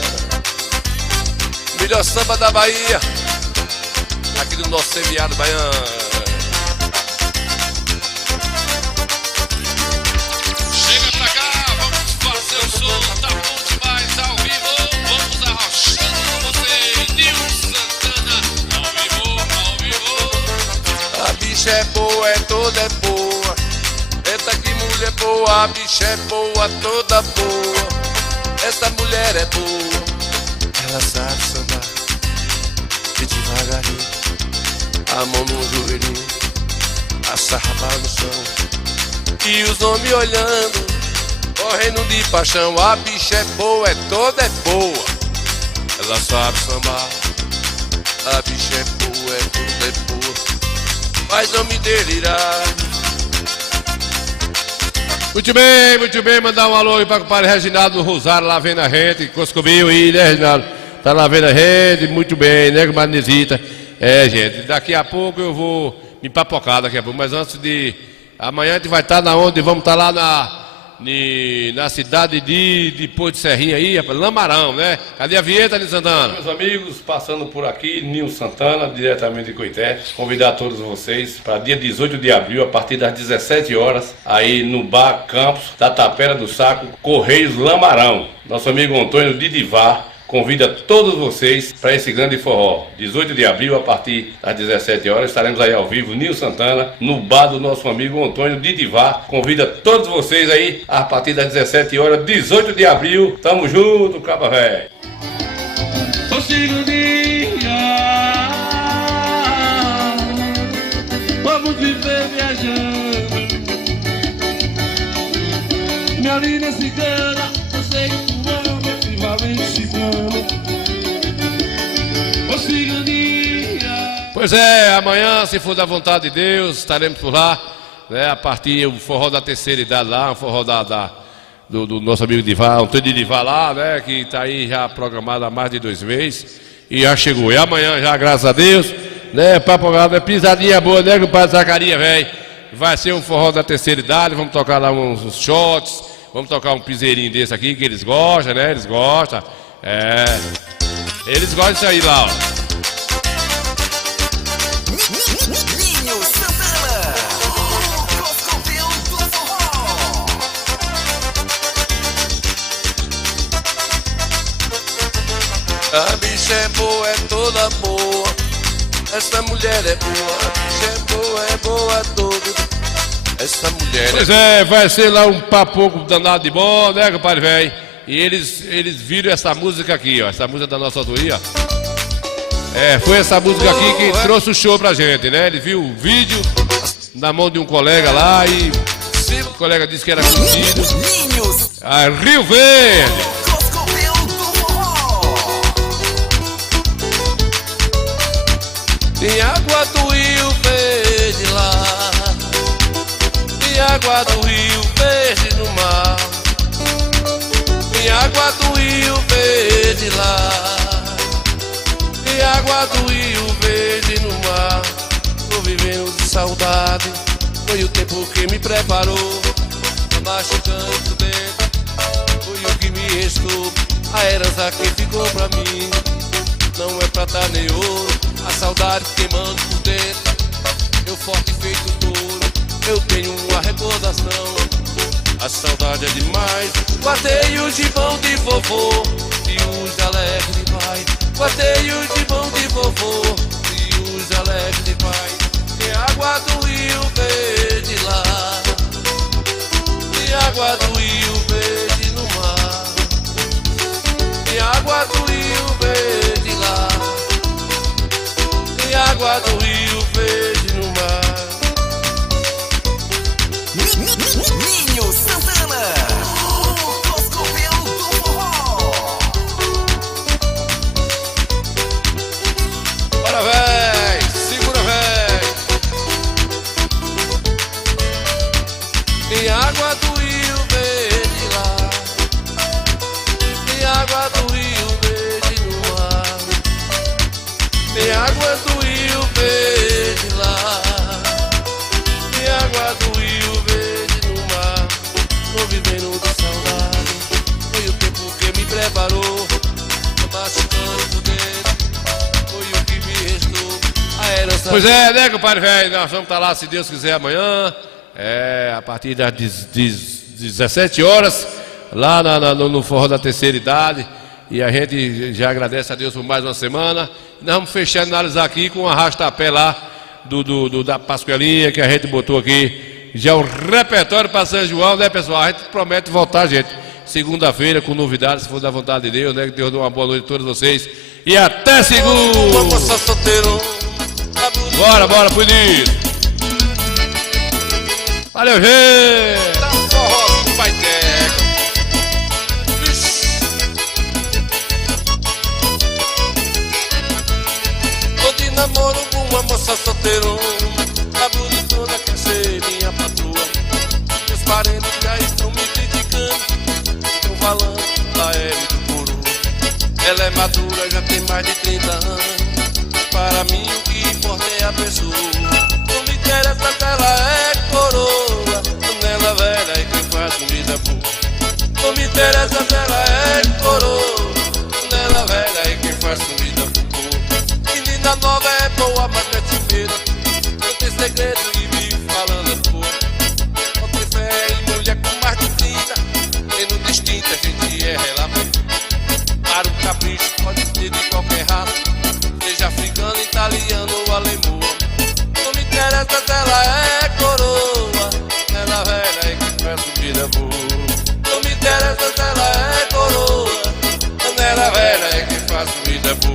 Melhor samba da Bahia, aqui do nosso semiárido baiano. Chega pra cá, vamos fazer o som, tá bom demais ao vivo. Vamos arrochando com você, Ninho Santana, ao vivo. A bicha é boa, é toda é boa. Eita que mulher boa, a bicha é boa, toda boa. Essa mulher é boa, ela sabe sambar bem devagarinho, a mão no joelhinho, a sarraba no chão. E os homens olhando, morrendo de paixão. A bicha é boa, é toda é boa. Ela sabe sambar. A bicha é boa, é toda é boa. Mas não me delirar. Muito bem, mandar um alô aí para o compadre Reginaldo do Rosário, lá vendo a gente, Coscovil aí, né, Reginaldo? Tá lá vendo a gente, muito bem, né, compadre Nisita? É, gente, daqui a pouco eu vou me papocar daqui a pouco, mas antes de... Amanhã a gente vai estar na onde? Vamos estar lá na cidade de Porto de Serrinha aí, Lamarão, né? Cadê a vinheta, Ninho Santana? Meus amigos, passando por aqui, Ninho Santana, diretamente de Coité, convidar todos vocês para dia 18 de abril, a partir das 17 horas, aí no Bar Campos da Tapera do Saco, Correios Lamarão. Nosso amigo Antônio Didivar convida todos vocês para esse grande forró. 18 de abril, a partir das 17 horas, estaremos aí ao vivo, Ninho Santana, no bar do nosso amigo Antônio Didivar. Convida todos vocês aí, a partir das 17 horas, 18 de abril. Tamo junto, caba velho. Ô Segundinha, vamos viver viajando. Minha linda cigana, eu sei que tu ama, equivalente cigano. Ô Segundinha. Pois é, amanhã, se for da vontade de Deus, estaremos por lá, né? A partir do forró da terceira idade lá, um forró do nosso amigo Divar, Antônio Divar lá, né? Que está aí já programado há mais de 2 meses e já chegou. E amanhã já, graças a Deus, né? Papo Gado, é pisadinha boa, né? Com o padre Zacarias, velho. Vai ser um forró da terceira idade, vamos tocar lá uns shots, vamos tocar um piseirinho desse aqui que eles gostam, né? Eles gostam. É. Eles gostam disso aí lá, ó. Ninho Santana, o Coscovil do forró. A bicha é boa, é toda boa. Essa mulher é boa, a bicha é boa toda. Essa mulher Pois é, vai ser lá um papoco danado de bom, né, compadre velho? E eles viram essa música aqui, ó, essa música da nossa autoria, ó. É, foi essa música aqui que trouxe o show pra gente, né? Ele viu o vídeo na mão de um colega lá e o colega disse que era conhecido. A Rio Verde. Tem água do Rio Verde lá, tem água do Rio Verde no mar, tem água do Rio Verde lá, tem água do Rio Verde no mar. Tô vivendo de saudade, foi o tempo que me preparou. Machucando por dentro, foi o que me restou. A herança que ficou pra mim não é prata nem ouro. A saudade queimando por dentro, eu forte feito touro. Eu tenho uma recordação, a saudade é demais. Guardei o gibão de vovô e os alegres de pai. Guardei o gibão de vovô e os alegres de pai. Tem água do Rio Verde lá, tem água do Rio Verde no mar, tem água do Rio Verde lá, tem água do Rio Verde no mar. Ninho Santana, o Coscovelo do forró. Bora, véi, segura, véi. Tem água do Rio Verde lá, tem água do Rio Verde no mar, tem água do Rio Verde lá, tem água do Rio Verde no mar. Tô vivendo de saudade, foi o tempo que me preparou. Tô machucando por dentro, foi o que me restou. A herança. Pois é, né, compadre velho? Nós vamos estar lá, se Deus quiser, amanhã. A partir das 17 horas, lá no Forró da Terceira Idade. E a gente já agradece a Deus por mais uma semana. Nós vamos fechar e analisar aqui com um arrasta-pé lá da Pascoelinha, que a gente botou aqui. Já o repertório para São João, né, pessoal? A gente promete voltar, gente, segunda-feira com novidades, se for da vontade de Deus, né? Que Deus dê uma boa noite a todos vocês. E até segunda! Bora, bonito! Valeu, gente! Vai ter. Tô de namoro com uma moça solteirona, a bonitona quer ser minha patroa. Meus parentes já estão me criticando, estão falando, ela é muito coroa. Ela é madura, já tem mais de 30 anos. Para mim o que importa é a pessoa. Não me interessa se ela é coroa, panela velha e quem faz comida boa. Não me interessa se ela é coroa, panela velha e quem faz comida boa. Menina nova é boa, mas é timida, não tem segredo e me falando as coisas. Não tem fé em mulher com mais de 30, tendo distinta, a gente é relapso. Para o capricho pode ser de qualquer raça, seja africano, italiano ou alemão. Não me interessa se ela é coroa, ela velha e que faz comida boa. Não me interessa se ela é coroa, ela velha e que faz comida boa.